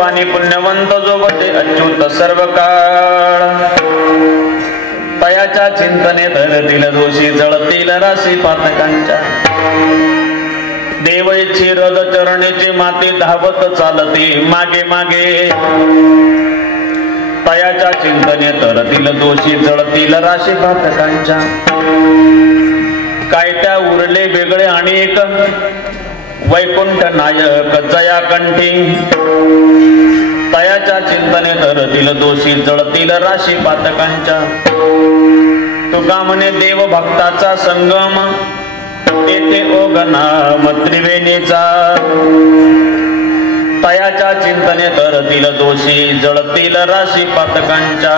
वाणी पुण्यवंत जोगते अच्युत सर्व काळ तयाच्या चिंतने धरतील दोषी जळतील राशी पातकांच्या देव इच्छी रद चरणेची माती धावत चालती मागे मागे तयाच्या चिंतने धरतील दोषी जळतील राशी पातकांच्या काय त्या उरले वेगळे आणि एक वैकुंठ नायक जया कंठी तयाच्या चिंतने धरतील दोषी जळतील राशी पातकांच्या तुका म्हणे देव भक्ताचा संगम तेथे ओघ नाम त्रिवेणीचा तयाच्या चिंतने धरतील दोषी जळतील राशी पातकांच्या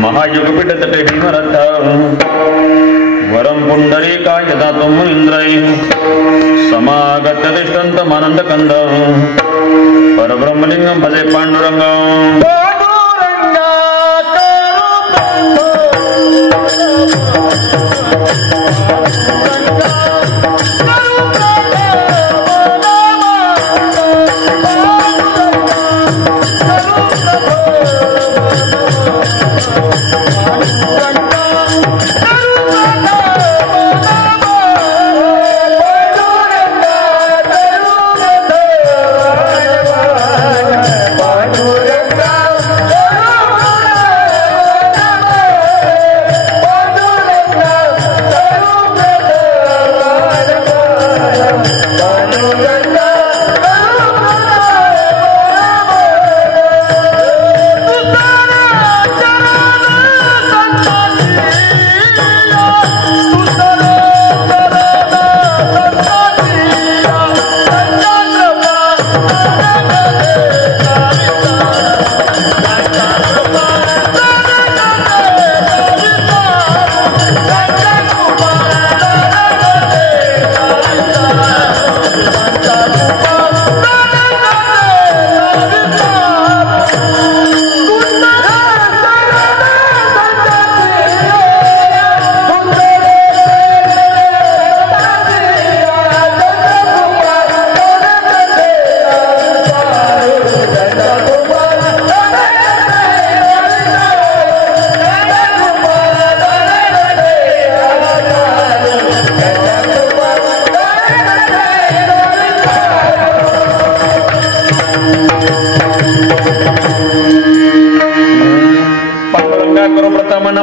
महायुगपीठ तटे भीमरथ वरम पुंडरीका यदा तुम इंद्रय समागत तिष्ठन्त मानंद कंद परब्रह्मलिंगम भजे पांडुरंग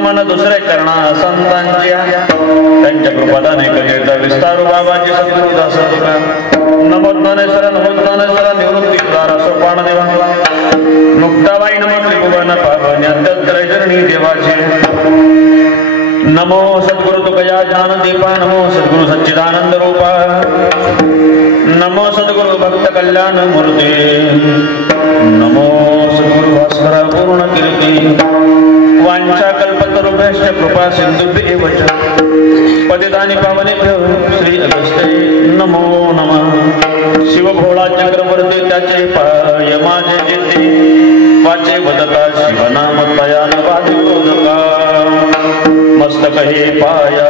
मन दुसरे करणा संतांची त्यांच्या कृपादाने कलेचा विस्तार बाबाची सद्गुरुदास नमो ज्ञानेश्वर निवृत्ती द्वारा सोपान देवा मुक्ताबाई नमो त्रिभुवन पावन्यंतरणी देवाचे नमो सद्गुरु तुकया ज्ञान दीपा नमो सद्गुरु सच्चिदानंद रूपा नमो सद्गुरु भक्त कल्याण मूर्ती नमो सद्गुरु भास्कर पूर्ण कीर्ती वांछा कल्पतरुभ्यश्च कृपा सिंधुभ्येव च पतितानि पावनेभ्यो श्री अगस्त्य नमो नमः शिव भोळा चक्रवर्ती त्याचे पाय माझे जिते वाचे वदता शिवनाम तया वादितो नका मस्तक हे पाया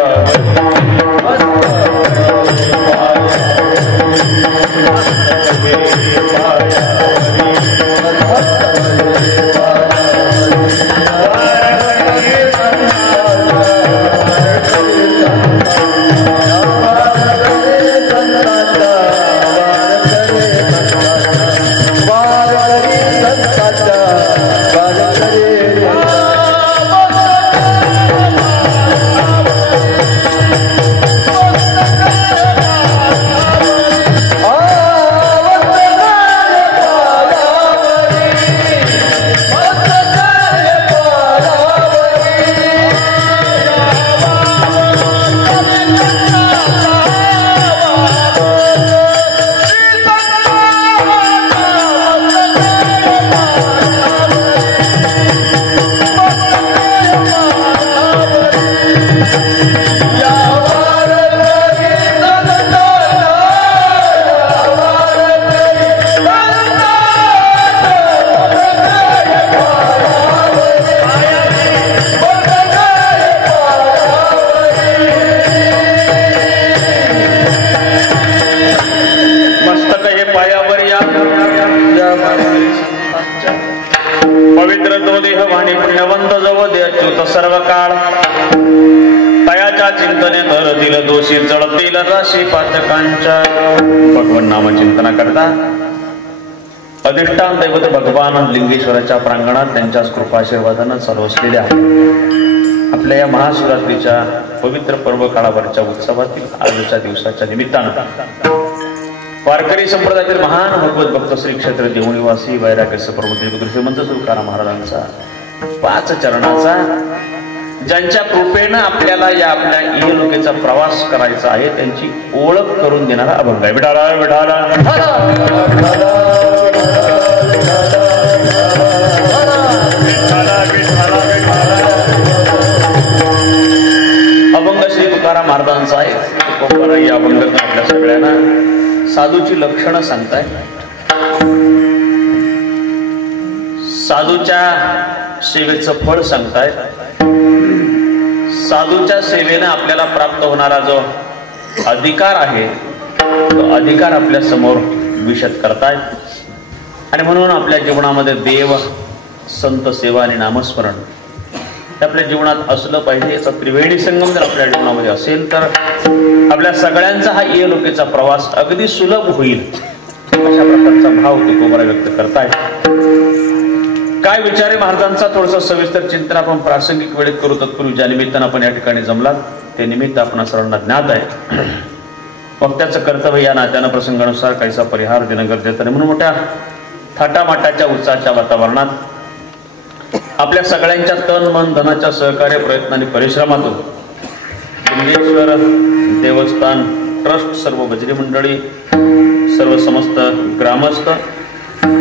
पवित्र तो देह वाणी पुण्यवंत जव दे अच्युत सर्व काळ तयाच्या चिंतने तर दिल दोषी जळतील राशी पातकांच्या भगवान नाम चिंतना करता अधिष्ठान दैवत भगवान लिंगेश्वराच्या प्रांगणात त्यांच्या कृपाशीर्वादानं चालू असलेल्या आपल्या या महाशिवरात्रीच्या पवित्र पर्व काळावरच्या उत्सवातील आजच्या दिवसाच्या निमित्तानं वारकरी संप्रदायातील महान भगवत भक्त श्री क्षेत्र देवनिवासी वैराग्य प्रमुख श्रीमंत तुकाराम महाराजांचा 5 चरणाचा ज्यांच्या कृपेनं आपल्याला या आपल्या इहलोकेचा प्रवास करायचा आहे त्यांची ओळख करून देणारा अभंग आहे. विठाला विठाला अभंग श्री तुकाराम महाराजांचा आहे. या अभंगातून आपल्या सगळ्यांना साधूची लक्षणं सांगताय. साधूच्या सेवेचं फळ सांगताय. साधूच्या सेवेने आपल्याला प्राप्त होणारा जो अधिकार आहे तो अधिकार आपल्या समोर विशद करताय. आणि म्हणून आपल्या जीवनामध्ये देव संत सेवा आणि नामस्मरण आपल्या जीवनात असलं पाहिजे. याचा त्रिवेणी संगम जर आपल्या जीवनामध्ये असेल तर आपल्या सगळ्यांचा हा इहलोकेचा प्रवास अगदी सुलभ होईल. अशा प्रकारचा भाव तुकोबरा व्यक्त करताय. काय विचारे महाराजांचा थोडंसं सविस्तर चिंतन आपण प्रासंगिक वेळेत करू. तत्पूर्वी ज्या निमित्तानं आपण या ठिकाणी जमलात ते निमित्त आपण सर्वांना ज्ञात आहे. वक्त्याचं कर्तव्य या नात्यानं प्रसंगानुसार काहीसा परिहार देणं गरजेचं आहे. म्हणून मोठ्या थाटामाटाच्या उत्साहाच्या वातावरणात आपल्या सगळ्यांच्या तन मन धनाच्या सहकार्य प्रयत्न आणि परिश्रमातून लिंगेश्वर देवस्थान ट्रस्ट सर्व भजनी मंडळी सर्व समस्त ग्रामस्थ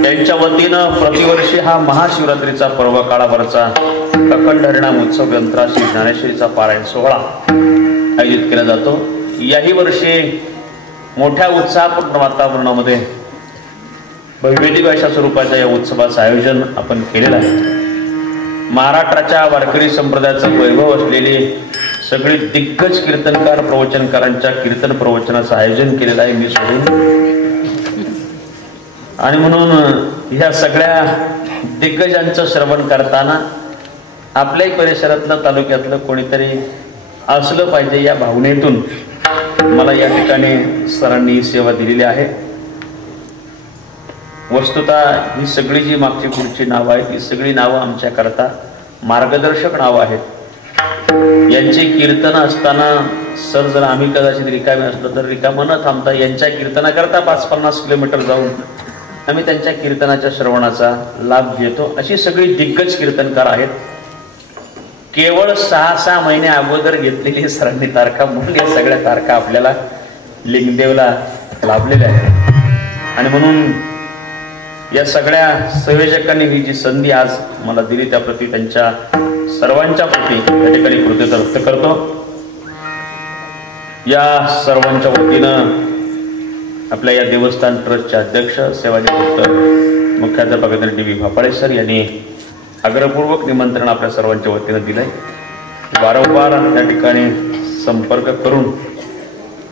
यांच्या वतीनं प्रतिवर्षी हा महाशिवरात्रीचा पर्व काळावरचा अखंड हरिनाम उत्सव यंत्रा श्री ज्ञानेश्वरीचा पारायण सोहळा आयोजित केला जातो. याही वर्षी मोठ्या उत्साहपूर्ण वातावरणामध्ये भव्यदिव्य अशा स्वरूपाच्या या उत्सवाचं आयोजन आपण केलेलं आहे. महाराष्ट्राच्या वारकरी संप्रदायाचं वैभव असलेली सगळी दिग्गज कीर्तनकार प्रवचनकारांच्या कीर्तन प्रवचनाचं आयोजन केलेलं आहे मी सोडून. आणि म्हणून ह्या सगळ्या दिग्गजांचं श्रवण करताना आपल्याही परिसरातलं तालुक्यातलं कोणीतरी असलं पाहिजे या भावनेतून मला या ठिकाणी सरांनी सेवा दिलेली आहे. वस्तुतः ही सगळी जी मागची पुढची नावं आहेत ही सगळी नावं आमच्याकरता मार्गदर्शक नावं आहेत. यांची कीर्तन असताना सर जर आम्ही कदाचित रिकामे असलो तर रिकामं न थांबता यांच्या कीर्तनाकरता 5-50 किलोमीटर जाऊन आम्ही त्यांच्या कीर्तनाच्या श्रवणाचा लाभ घेतो. अशी सगळी दिग्गज कीर्तनकार आहेत. केवळ 6 महिने अगोदर घेतलेली सरांनी तारखा म्हणून या सगळ्या तारखा आपल्याला लिंगदेवला लाभलेल्या आहेत. आणि म्हणून या सगळ्या संयोजकांनी ही जी संधी आज मला दिली त्याप्रती त्यांच्या सर्वांच्या प्रती या ठिकाणी कृतज्ञता व्यक्त करतो. या सर्वांच्या वतीनं आपल्या या देवस्थान ट्रस्टचे अध्यक्ष सेवानिवृत्त मुख्याध्यापक डी.व्ही. भापाळे सर यांनी आग्रहपूर्वक निमंत्रण आपल्या सर्वांच्या वतीनं दिलंय. वारंवार त्या ठिकाणी संपर्क करून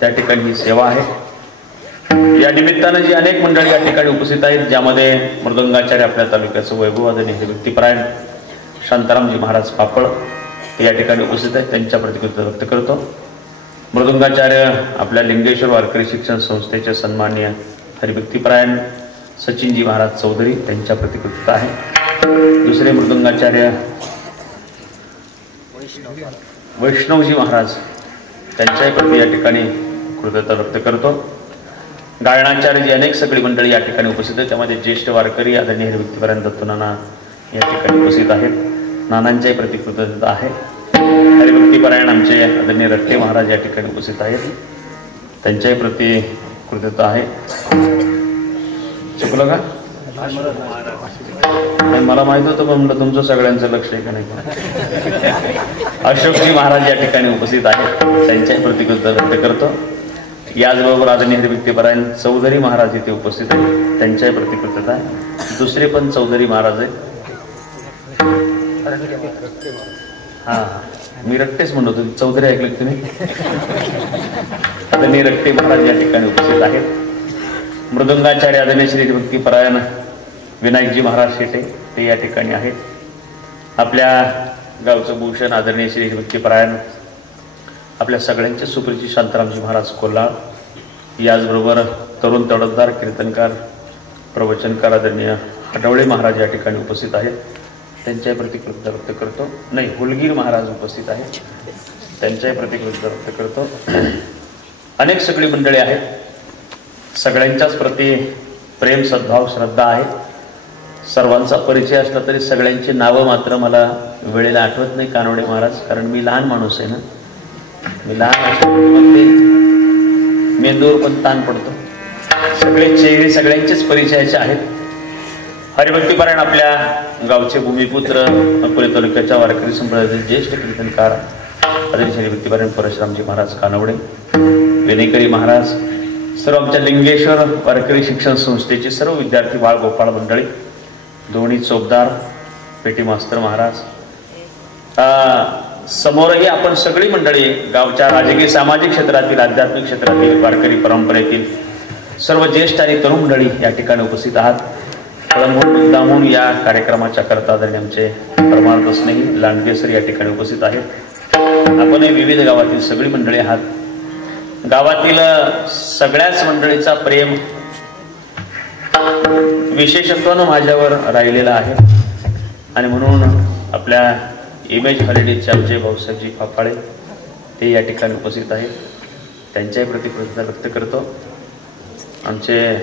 त्या ठिकाणी ही सेवा आहे. या निमित्तानं जी अनेक मंडळी या ठिकाणी उपस्थित आहेत ज्यामध्ये मृदंगाचार्य आपल्या तालुक्याचं वैभव आदरणीय हे व्यक्तिपरायण शांतारामजी महाराज पापळ ते या ठिकाणी उपस्थित आहेत. त्यांच्या प्रतिकृती व्यक्त करतो. मृदंगाचार्य आपल्या लिंगेश्वर वारकरी शिक्षण संस्थेचे सन्माननीय हरिभक्तिपरायण सचिनजी महाराज चौधरी त्यांच्या प्रतिकृतीत आहे. दुसरे मृदंगाचार्य वैष्णवजी महाराज त्यांच्याही प्रती या ठिकाणी कृतज्ञता व्यक्त करतो. गायनाचार्य जी अनेक सगळी मंडळी या ठिकाणी उपस्थित आहेत त्यामध्ये ज्येष्ठ वारकरी आदरणीय हरिभक्तिपरायण दत्तू नाना या ठिकाणी उपस्थित आहेत. नानांच्याही प्रती कृतज्ञता आहे. हरिभक्तिपरायण आमचे आदरणीय रट्टे महाराज या ठिकाणी उपस्थित आहेत त्यांच्याही प्रती कृतज्ञता आहे. चुकलं का? मला माहित होतं पण म्हणलं तुमचं सगळ्यांचं लक्ष आहे का नाही. अशोकजी महाराज या ठिकाणी उपस्थित आहेत त्यांच्याही प्रती कृतज्ञता व्यक्त करतो. याचबरोबर आदरणीय हरिभक्तिपरायण चौधरी महाराज इथे उपस्थित आहेत त्यांच्याही प्रती कृतज्ञता आहे. दुसरे पण चौधरी महाराज आहेत. हा मी रट्टेच म्हणत होतो चौधरी ऐकले तुम्ही. आदरणीय रट्टे महाराज या ठिकाणी उपस्थित आहेत. मृदंगाचार्य आदरणीय श्री हरिभक्तिपरायण विनायकजी महाराज शेटे ते या ठिकाणी आहेत. आपल्या गावचं भूषण आदरणीय श्री भक्तिपरायण आपल्या सगळ्यांचे सुपरिचित शांतारामजी महाराज कोल्हाळ, याचबरोबर तरुण तडफदार कीर्तनकार प्रवचनकार आदरणीय आठवळे महाराज या ठिकाणी उपस्थित आहेत. त्यांच्याही प्रति कृतज्ञता व्यक्त करतो. नाही, हुलगीर महाराज उपस्थित आहेत, त्यांच्याही प्रति कृतज्ञता व्यक्त करतो. अनेक सगळी मंडळी आहेत, सगळ्यांच्याच प्रति प्रेम सद्भाव श्रद्धा आहे. सर्वांचा परिचय असला तरी सगळ्यांची नावं मात्र मला वेळेला आठवत नाही कानवडे महाराज, कारण मी लहान माणूस आहे ना, मी लहान असल्यामुळे मेंदूवर पण ताण पडतो. सगळे चेहरे सगळ्यांचेच परिचयाचे आहेत. हरिभक्तिपरायण आपल्या गावचे भूमिपुत्र, अकोले तालुक्याच्या वारकरी संप्रदायातील ज्येष्ठ कीर्तनकार आदरणीय श्री भक्तिपरायण परशुरामजी महाराज कानवडे, वेणेकरी महाराज, सर्व आमच्या लिंगेश्वर वारकरी शिक्षण संस्थेचे सर्व विद्यार्थी बाळ गोपाळ मंडळी, दोन्ही चोपदार, पेटी मास्तर महाराज, समोरही आपण सगळी मंडळी गावच्या राजकीय सामाजिक क्षेत्रातील आध्यात्मिक क्षेत्रातील वारकरी परंपरेतील सर्व ज्येष्ठ आणि तरुण मंडळी या ठिकाणी उपस्थित आहात. मुद्दामून या कार्यक्रमाच्या करता आदरणीय आमचे परमार्थ स्नेही लांडगेसर या ठिकाणी उपस्थित आहेत. आपणही विविध गावातील सगळी मंडळी आहात. गावातील सगळ्याच मंडळीचा प्रेम विशेषत्वानं माझ्यावर राहिलेला आहे आणि म्हणून आपल्या इमेज हॉलिडेचे आमचे भाऊसाहेबजी फाफाळे ते या ठिकाणी उपस्थित आहेत. त्यांच्याही प्रति कृतज्ञता व्यक्त करतो. आमचे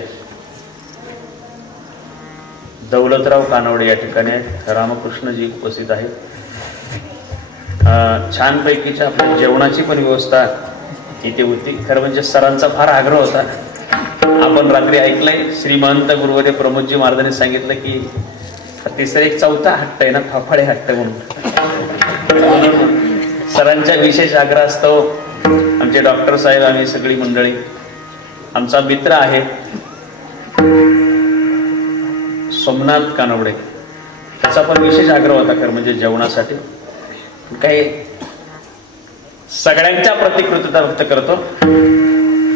दौलतराव कानवडे या ठिकाणी आहेत, रामकृष्णजी उपस्थित आहेत. छानपैकीच्या आपल्या जेवणाची पण व्यवस्था इथे होती. खरं म्हणजे सरांचा फार आग्रह होता. आपण रात्री ऐकलंय श्रीमंत गुरुवर्य प्रमोदजी महाराजांनी सांगितलं की तिसरा एक चौथा हट्ट आहे ना, फाफाडे हट्ट म्हणून. सरांच्या विशेष आग्रह असतो. आमचे डॉक्टर साहेब, आम्ही सगळी मंडळी, आमचा मित्र आहे सोमनाथ कानवडे, त्याचा पण विशेष आग्रह होता खरं म्हणजे जेवणासाठी. काही सगळ्यांच्या प्रति कृतज्ञता व्यक्त करतो.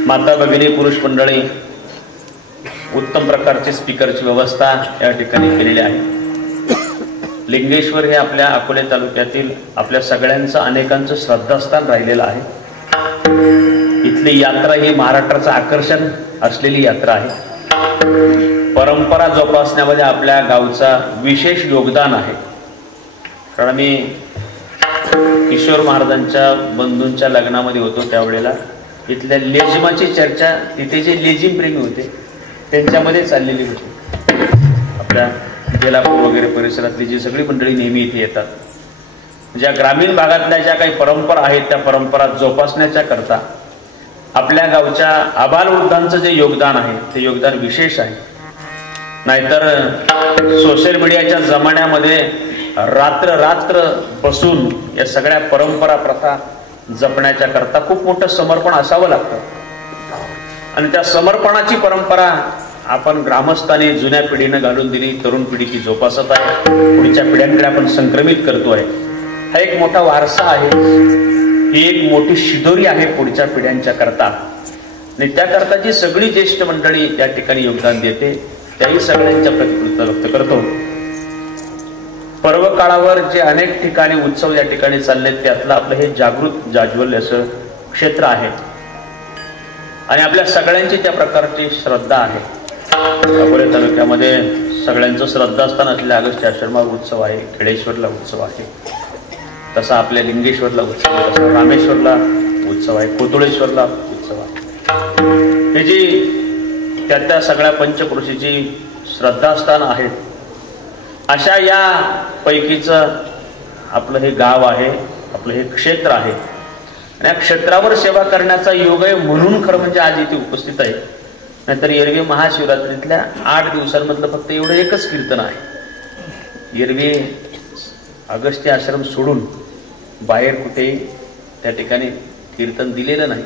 माता भगिनी पुरुष मंडळी, उत्तम प्रकारची स्पीकरची व्यवस्था या ठिकाणी केलेली आहे. लिंगेश्वर हे आपल्या अकोले तालुक्यातील आपल्या सगळ्यांचं अनेकांचं श्रद्धास्थान राहिलेलं आहे. इथली यात्रा ही महाराष्ट्राचं आकर्षण असलेली यात्रा आहे. परंपरा जोपासण्यामध्ये आपल्या गावचा विशेष योगदान आहे. कारण आम्ही किशोर महाराजांच्या बंधूंच्या लग्नामध्ये होतो त्यावेळेला इथल्या लेझिमाची चर्चा, तिथे जे लेझिम प्रेमी होते त्यांच्यामध्ये चाललेली होती. आपल्या बेलापूर वगैरे परिसरातली जी सगळी मंडळी नेहमी इथे येतात. ज्या ग्रामीण भागातल्या ज्या काही परंपरा आहेत त्या परंपरा जोपासण्याच्या करता आपल्या गावच्या आबालवृद्धांचं जे योगदान आहे ते योगदान विशेष आहे. नाहीतर सोशल मीडियाच्या जमान्यामध्ये रात्र रात्र बसून या सगळ्या परंपरा प्रथा जपण्याच्या करता खूप मोठं समर्पण असावं लागतं. आणि त्या समर्पणाची परंपरा आपण ग्रामस्थांनी जुन्या पिढीनं घालून दिली, तरुण पिढी ती जोपासत आहे, पुढच्या पिढ्यांकडे आपण संक्रमित करतोय. हा एक मोठा वारसा आहे, ही एक मोठी शिदोरी आहे पुढच्या पिढ्यांच्या करता. आणि त्याकरता जी सगळी ज्येष्ठ मंडळी त्या ठिकाणी योगदान देते त्याही सगळ्यांच्या प्रति कृतज्ञता व्यक्त करतो. पर्व काळावर जे अनेक ठिकाणी उत्सव या ठिकाणी चालले त्यातलं आपलं हे जागृत जाज्वल्य असं क्षेत्र आहे आणि आपल्या सगळ्यांची त्या प्रकारची श्रद्धा आहे. अकोले तालुक्यामध्ये सगळ्यांचं श्रद्धास्थान असलेल्या अगस्त्य आश्रमावर उत्सव आहे, खेडेश्वरला उत्सव आहे, तसा आपल्या लिंगेश्वरला उत्सव आहे, तसा रामेश्वरला उत्सव आहे, कोतुळेश्वरला उत्सव आहे. हे जी त्या सगळ्या पंचक्रोशीची श्रद्धास्थान आहेत अशा या पैकीचं आपलं हे गाव आहे, आपलं हे क्षेत्र आहे. आणि या क्षेत्रावर सेवा करण्याचा योग आहे म्हणून खरं म्हणजे आज इथे उपस्थित आहे. नाहीतर एरवी महाशिवरात्रीतल्या 8 दिवसांमधलं फक्त एवढं एकच कीर्तन आहे. एरवी अगस्त्य आश्रम सोडून बाहेर कुठेही त्या ठिकाणी कीर्तन दिलेलं नाही.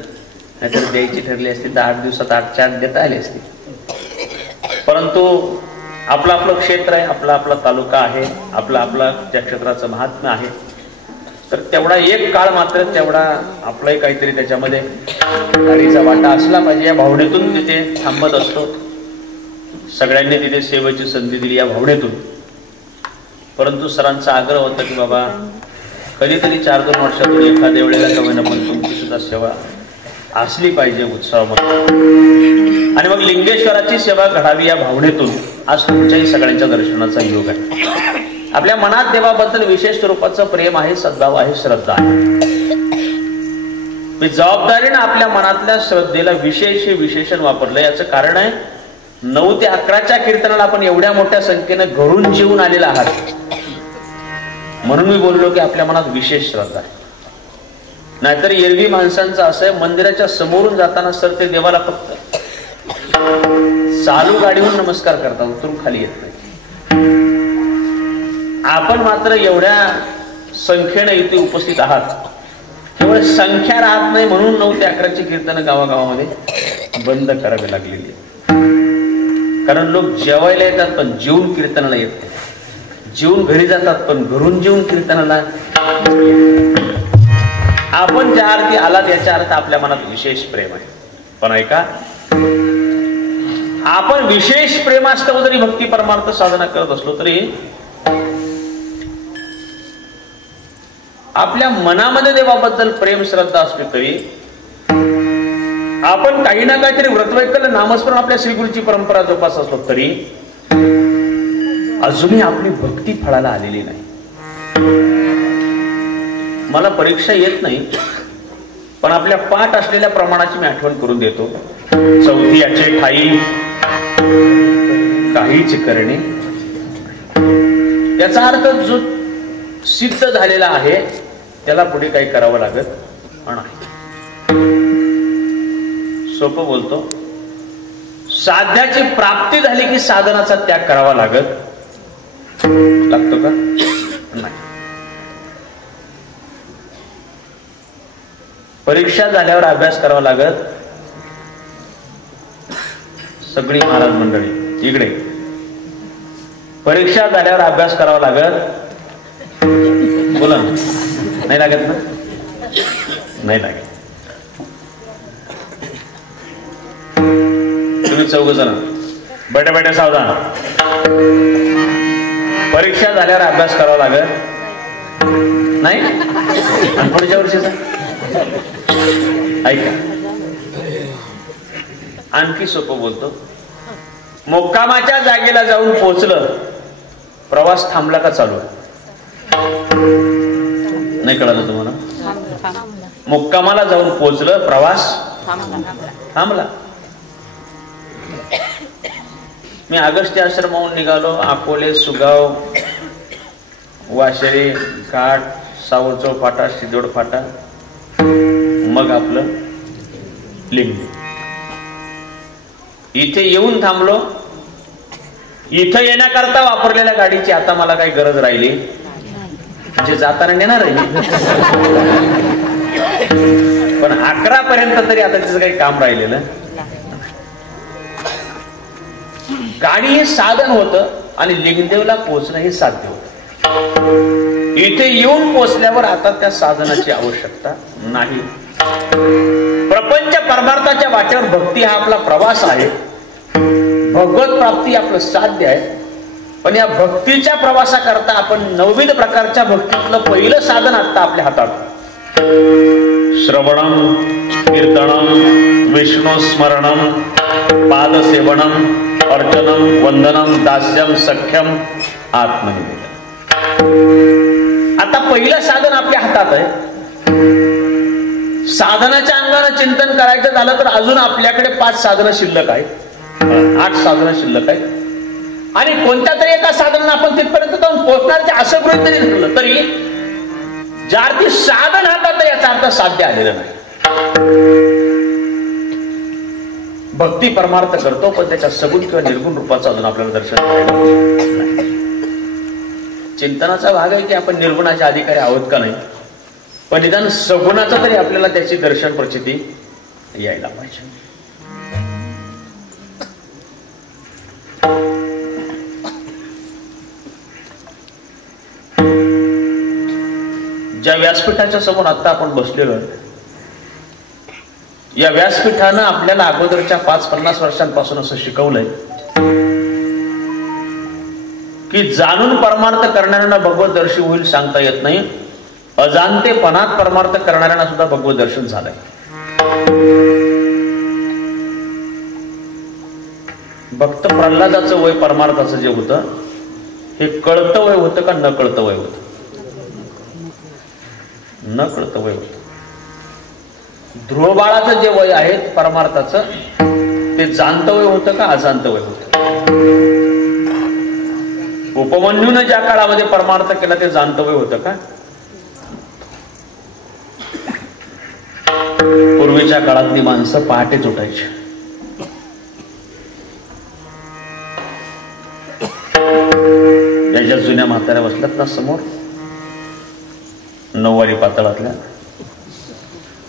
नाहीतर द्यायची ठरली असती तर 8 दिवसात 8 चार देता आले असते. परंतु आपलं आपलं क्षेत्र आहे, आपला आपला तालुका आहे, आपला आपला त्या क्षेत्राचं महात्म्य आहे. तर तेवढा एक काळ मात्र तेवढा आपलाही काहीतरी त्याच्यामध्ये हरीचा वाटा असला पाहिजे या भावनेतून तिथे थांबत असतो. सगळ्यांनी तिथे सेवेची संधी दिली या भावनेतून. परंतु सरांचा आग्रह होता की बाबा कधीतरी 4-2 वर्षातून एखाद्या वेळेला का होईना पण तुमची सुद्धा सेवा असली पाहिजे उत्सवामध्ये, आणि मग लिंगेश्वराची सेवा घडावी या भावनेतून आज तुमच्याही सगळ्यांच्या दर्शनाचा योग आहे. आपल्या मनात देवाबद्दल विशेष स्वरूपाचं प्रेम आहे, सद्भाव आहे, श्रद्धा आहे. मी जबाबदारीने आपल्या मनातल्या श्रद्धेला विशेष हे विशेषण वापरलं. याचं कारण आहे 9 ते 11च्या कीर्तनाला आपण एवढ्या मोठ्या संख्येने घरून जेवून आलेला आहात, म्हणून मी बोललो की आपल्या मनात विशेष श्रद्धा आहे. नाहीतर एरवी माणसांचं असं आहे, मंदिराच्या समोरून जाताना सर ते देवाला फक्त चालू गाडीहून नमस्कार करतात, उतरून खाली येत नाही. आपण मात्र एवढ्या संख्येने इथे उपस्थित आहात, केवळ संख्या राहत नाही म्हणून 9 ते 11ची कीर्तन गावागावामध्ये बंद करावी लागलेली आहे. कारण लोक जेवायला येतात पण जेवून कीर्तनाला येत नाही, जेवून घरी जातात पण घरून जेवून कीर्तनाला. आपण ज्या अर्थी आलात याच्या अर्थ आपल्या मनात विशेष प्रेम आहे. पण ऐका, आपण विशेष प्रेमास्तव जरी भक्ती परमार्थ साधना करत असलो तरी आपल्या मनामध्ये देवाबद्दल प्रेम श्रद्धा असली तरी आपण काही ना काहीतरी व्रतवैकल्य नामस्मरण आपल्या श्रीगुरूची परंपरा जोपासत असलो तरी अजूनही आपली भक्ती फळाला आलेली नाही. मला परीक्षा येत नाही, पण आपल्या पाठ असलेल्या प्रमाणाची मी आठवण करून देतो. 4थी याचे ठाई काहीच करणे, याचा अर्थ जो सिद्ध झालेला आहे त्याला पुढे काही करावं लागत नाही. सोपं बोलतो, साध्याची प्राप्ती झाली की साधनाचा त्याग करावा लागतो का? नाही. परीक्षा झाल्यावर अभ्यास करावा लागत. सगळी महाराज मंडळी इकडे, परीक्षा झाल्यावर अभ्यास करावा लागत. बोला, नाही लागत ना? नाही लागत. तुम्ही 4 जण बैठे बैठे सावधान. परीक्षा झाल्यावर अभ्यास करावा लागत नाही. आणि पुढच्या वर्षीचा ऐका, आणखी सोपं बोलतो, मुक्कामाच्या जागेला जाऊन पोहोचलं, प्रवास थांबला का चालू आहे? नाही कळलं तुम्हाला? मुक्कामाला जाऊन पोहोचलं, प्रवास थांबला. मी अगस्त्य आश्रमाहून निघालो, अकोले, सुगाव, वाशेरी, काठ, सावरचो फाटा, सिद्धोड फाटा, मग आपलं लिंग. इथे येऊन थांबलो. इथं येण्याकरता वापरलेल्या गाडीची आता मला काही गरज राहिली, म्हणजे जाताना नेणार आहे. पण 11 पर्यंत तरी आता तिचं काही काम राहिलेलं. गाडी हे साधन होतं आणि लिंगदेवला पोहोचणं हे साध्य होतं. इथे येऊन पोहोचल्यावर आता त्या साधनाची आवश्यकता नाही. प्रपंच परमार्थाच्या वाटेवर भक्ती हा आपला प्रवास आहे, भगवत प्राप्ती आपलं साध्य आहे. पण या भक्तीच्या प्रवासाकरता आपण 9विध प्रकारच्या भक्तीतलं पहिलं साधन आता आपल्या हातात, श्रवणम, कीर्तनम, विष्णू स्मरणम, पादसेवनम, अर्चनम, वंदनम, दास्यम, सख्यम, आत्मनिवेदन. आता पहिलं साधन आपल्या हातात आहे. साधनाच्या अंगाने चिंतन करायचं झालं तर अजून आपल्याकडे 5 साधनं शिल्लक आहेत, 8 साधनं शिल्लक आहेत. आणि कोणत्या तरी एका साधनानं आपण तिथपर्यंत जाऊन पोहोचणार ते असं गृहीत जरी धरलं तरी ज्या अर्थी साधन हातात याचा अर्थ साध्य आलेलं नाही. भक्ती परमार्थ करतो पण त्याच्या सगुण किंवा निर्गुण रूपाचं अजून आपल्याला दर्शन नाही. चिंतनाचा भाग आहे की आपण निर्गुणाचे अधिकारी आहोत का नाही, पण निदान सगुणाचा तरी आपल्याला त्याची दर्शन प्रचिती यायला पाहिजे. ज्या व्यासपीठाच्या समोर आता आपण बसलेलो आहे, या व्यासपीठानं आपल्याला अगोदरच्या 5-50 वर्षांपासून असं शिकवलंय की जाणून परमार्थ करणाऱ्यांना भगवत दर्शन होईल सांगता येत नाही, अजाणतेपणात परमार्थ करणाऱ्यांना सुद्धा भगवत दर्शन झालंय. भक्त प्रल्हादाचं वय परमार्थाचं जे होतं हे कळतं वय होतं का न कळतं वय होतं? न कळतं वय होतं. ध्रुव बाळाचं जे वय आहे परमार्थाचं ते जाणतं वय होतं का अजाणतं वय होतं? उपमन्यूने ज्या काळामध्ये परमार्थ केला ते जाणतं वय होतं का? पूर्वीच्या काळातली माणसं पहाटेच उठायची. याच्या जुन्या म्हाताऱ्या बसल्यात ना समोर, नऊवारी पातळातल्या,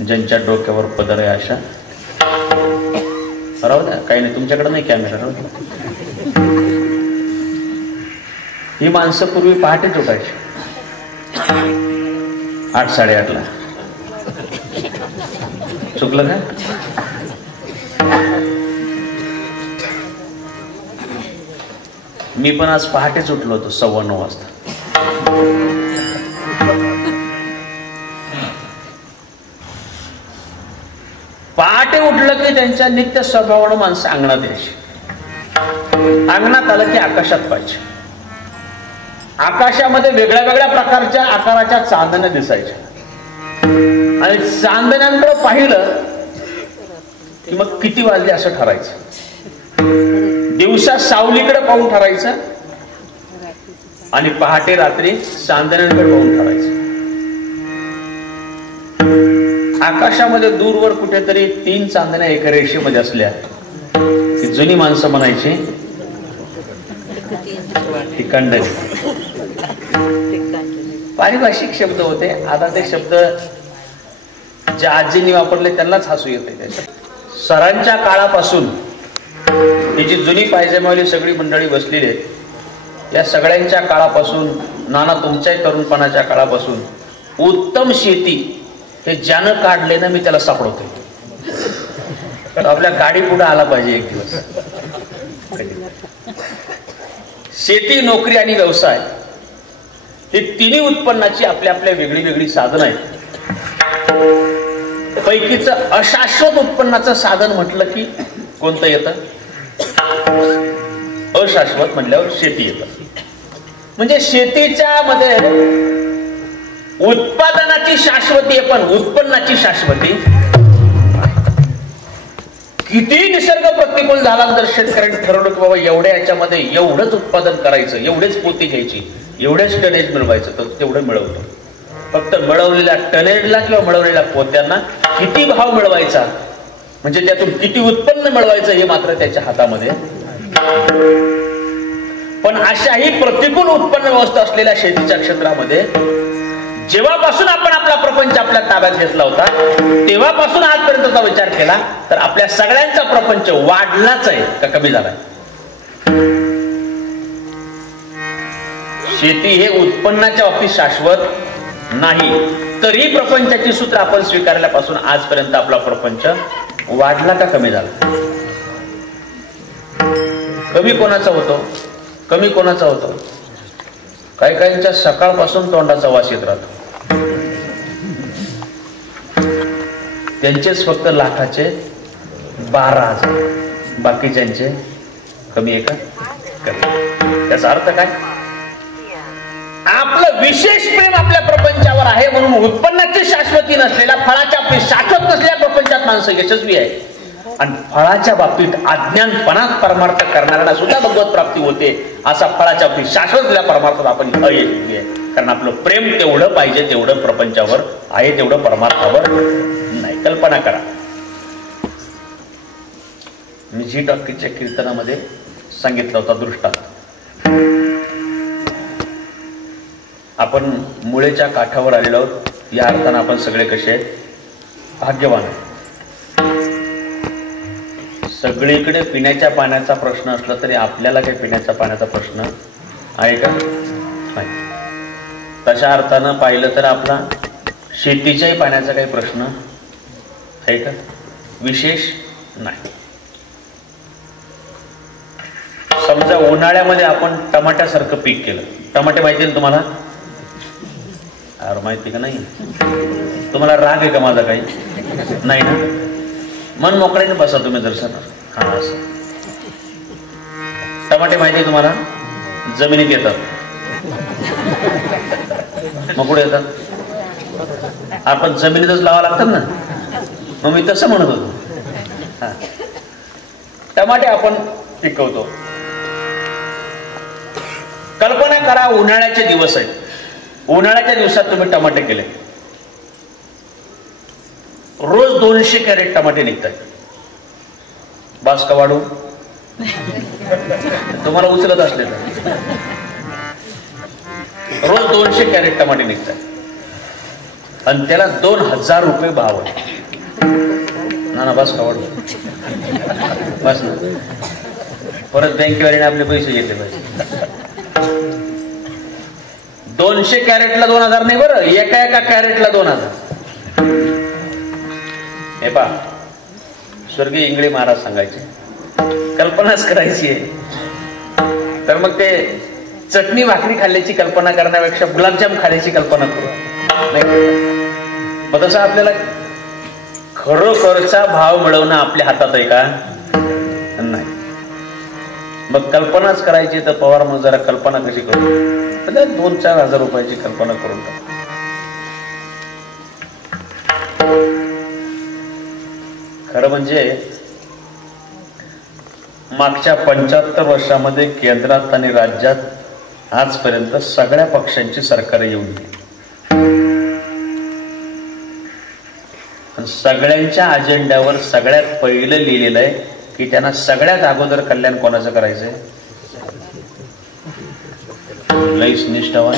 ज्यांच्या डोक्यावर पदर आहे अशा. राहू द्या, काही नाही, तुमच्याकडे नाही कॅमेरा, राहू द्या. ही माणसं पूर्वी पहाटेच उठायची 8-8:30ला. चुकलं का? मी पण आज पहाटेच उठलो होतो 9:15 वाजता. पहाटे उठलं की त्यांच्या नित्य स्वभावानं माणसं अंगणात यायची. अंगणात आलं की आकाशात पाहिजे. आकाशामध्ये वेगळ्या वेगळ्या प्रकारच्या आकाराच्या चांदण्या दिसायच्या आणि चांदण्यांकडे पाहिलं की मग किती वाजले असं ठरायचं. दिवसा सावलीकडे पाहून ठरायचं आणि पहाटे रात्री चांदण्यांकडे पाहून ठरायचं. आकाशामध्ये दूरवर कुठेतरी 3 चांदण्या एका रेषेमध्ये असल्या की जुनी माणसं म्हणायची तिकंडली. पारिभाषिक शब्द होते. आता ते शब्द ज्या आजींनी वापरले त्यांनाच हसू येते. सरांच्या काळापासून ही जी जुनी पायजमावली सगळी मंडळी बसलेली आहेत, या सगळ्यांच्या काळापासून, नाना तुमच्याही तरुणपणाच्या काळापासून उत्तम शेती हे ज्यानं काढले ना, मी त्याला सापडवतोय. आपल्या गाडी पुढे आला पाहिजे एक दिवस. शेती, नोकरी आणि व्यवसाय हे तिन्ही उत्पन्नाची आपल्या आपल्या वेगळी वेगळी साधन आहेत. पैकीच अशाश्वत उत्पन्नाचं साधन म्हटलं की कोणतं येतं? अशाश्वत म्हटल्यावर शेती येतं. म्हणजे शेतीच्या मध्ये उत्पादनाची शाश्वती आहे, पण उत्पन्नाची शाश्वती. किती निसर्ग प्रतिकूल झाला तर शेतकऱ्यांनी ठरवलं की बाबा एवढ्या याच्यामध्ये एवढंच उत्पादन करायचं, एवढेच पोती घ्यायची, एवढेच टनेज मिळवायचं, तर तेवढं मिळवतो. फक्त मिळवलेल्या टनेजला किंवा मिळवलेल्या पोत्यांना किती भाव मिळवायचा, म्हणजे त्यातून किती उत्पन्न मिळवायचं हे मात्र त्याच्या हातामध्ये. पण अशाही प्रतिकूल उत्पन्न व्यवस्था असलेल्या शेतीच्या क्षेत्रामध्ये जेव्हापासून आपण आपला प्रपंच आपल्या ताब्यात घेतला होता तेव्हापासून आजपर्यंतचा विचार केला तर आपल्या सगळ्यांचा प्रपंच वाढलाच आहे का कमी झालाय? शेती हे उत्पन्नाच्या बाबतीत शाश्वत नाही, तरी प्रपंचाची सूत्र आपण स्वीकारल्यापासून आजपर्यंत आपला प्रपंच वाढला का कमी झाला? कमी कोणाचा होतो? कमी कोणाचा होतो? काही काहींच्या सकाळपासून तोंडाचा वास येत राहतो. त्यांचेच फक्त लाखाचे 12,000, बाकीच्यांचे कमी आहे का? कमी. त्याचा अर्थ काय? आपलं विशेष प्रेम आपल्या प्रपंचावर आहे म्हणून उत्पन्नाची शाश्वती नसलेल्या, फळाच्या शाश्वत नसलेल्या प्रपंचात माणसं यशस्वी आहे. आणि फळाच्या बाबतीत अज्ञानपणात परमार्थ करणाऱ्याला सुद्धा भगवत प्राप्ती होते. असा फळाच्या बाबतीत शाश्वत परमार्थात आपण अयशस्वी आहे, कारण आपलं प्रेम तेवढं पाहिजे तेवढं प्रपंचावर आहे, तेवढं परमार्थावर नाही. कल्पना करा, मी जी टॉकीच्या कीर्तनामध्ये सांगितलं होता दृष्टांत, आपण मुळेच्या काठावर आलेलो आहोत. या अर्थानं आपण सगळे कसे भाग्यवान आहेत. सगळीकडे पिण्याच्या पाण्याचा प्रश्न असला तरी आपल्याला काही पिण्याच्या पाण्याचा प्रश्न आहे का? नाही. तशा अर्थानं पाहिलं तर आपला शेतीच्याही पाण्याचा काही प्रश्न आहे का? विशेष नाही. समजा समजा उन्हाळ्यामध्ये आपण टमाट्यासारखं पीक केलं. टमाटे माहिती आहे ना तुम्हाला? अरे माहिती का नाही? तुम्हाला राग आहे का माझा? काही नाही ना? मन मोकळ्याने बसा तुम्ही दर्शन. हा असं टमाटे माहिती आहे तुम्हाला? जमिनीत येतात. मग कुठे येतात? आपण जमिनीतच लावा लागतात ना. मग मी तसं म्हणत होतो. हा टमाटे आपण पिकवतो. कल्पना करा उन्हाळ्याचे दिवस आहेत. उन्हाळ्याच्या दिवसात तुम्ही टमाटे केले. रोज 200 कॅरेट टमाटे निघतात. बास का वाढू? तुम्हाला उचलत असले तर रोज 200 कॅरेट टमाटे निघतात आणि त्याला 2000 रुपये भाव आहे. ना बास का वाढू? बस ना. परत बँकेवाल्याने आपले पैसे घेतले पाहिजे. 200 कॅरेटला 2000 नाही बरं, एका कॅरेटला 2000. हे पहा, स्वर्गीय इंगळे महाराज सांगायचे, कल्पनाच करायची आहे तर मग ते चटणी भाकरी खाल्ल्याची कल्पना करण्यापेक्षा गुलाबजाम खाण्याची कल्पना करू. मग तसं आपल्याला खरोखरचा भाव मिळवणं आपल्या हातात आहे का? नाही. मग कल्पनाच करायची तर पवार मग जरा कल्पना कशी करू? 2-4 हजार रुपयाची कल्पना करून टाक. खरं म्हणजे मागच्या 75 वर्षामध्ये केंद्रात आणि राज्यात आजपर्यंत सगळ्या पक्षांची सरकार येऊन गेली. सगळ्यांच्या अजेंड्यावर सगळ्यात पहिलं लिहिलेलं आहे की त्यांना सगळ्यात अगोदर कल्याण कोणाचं करायचंय? लईच निष्ठावान.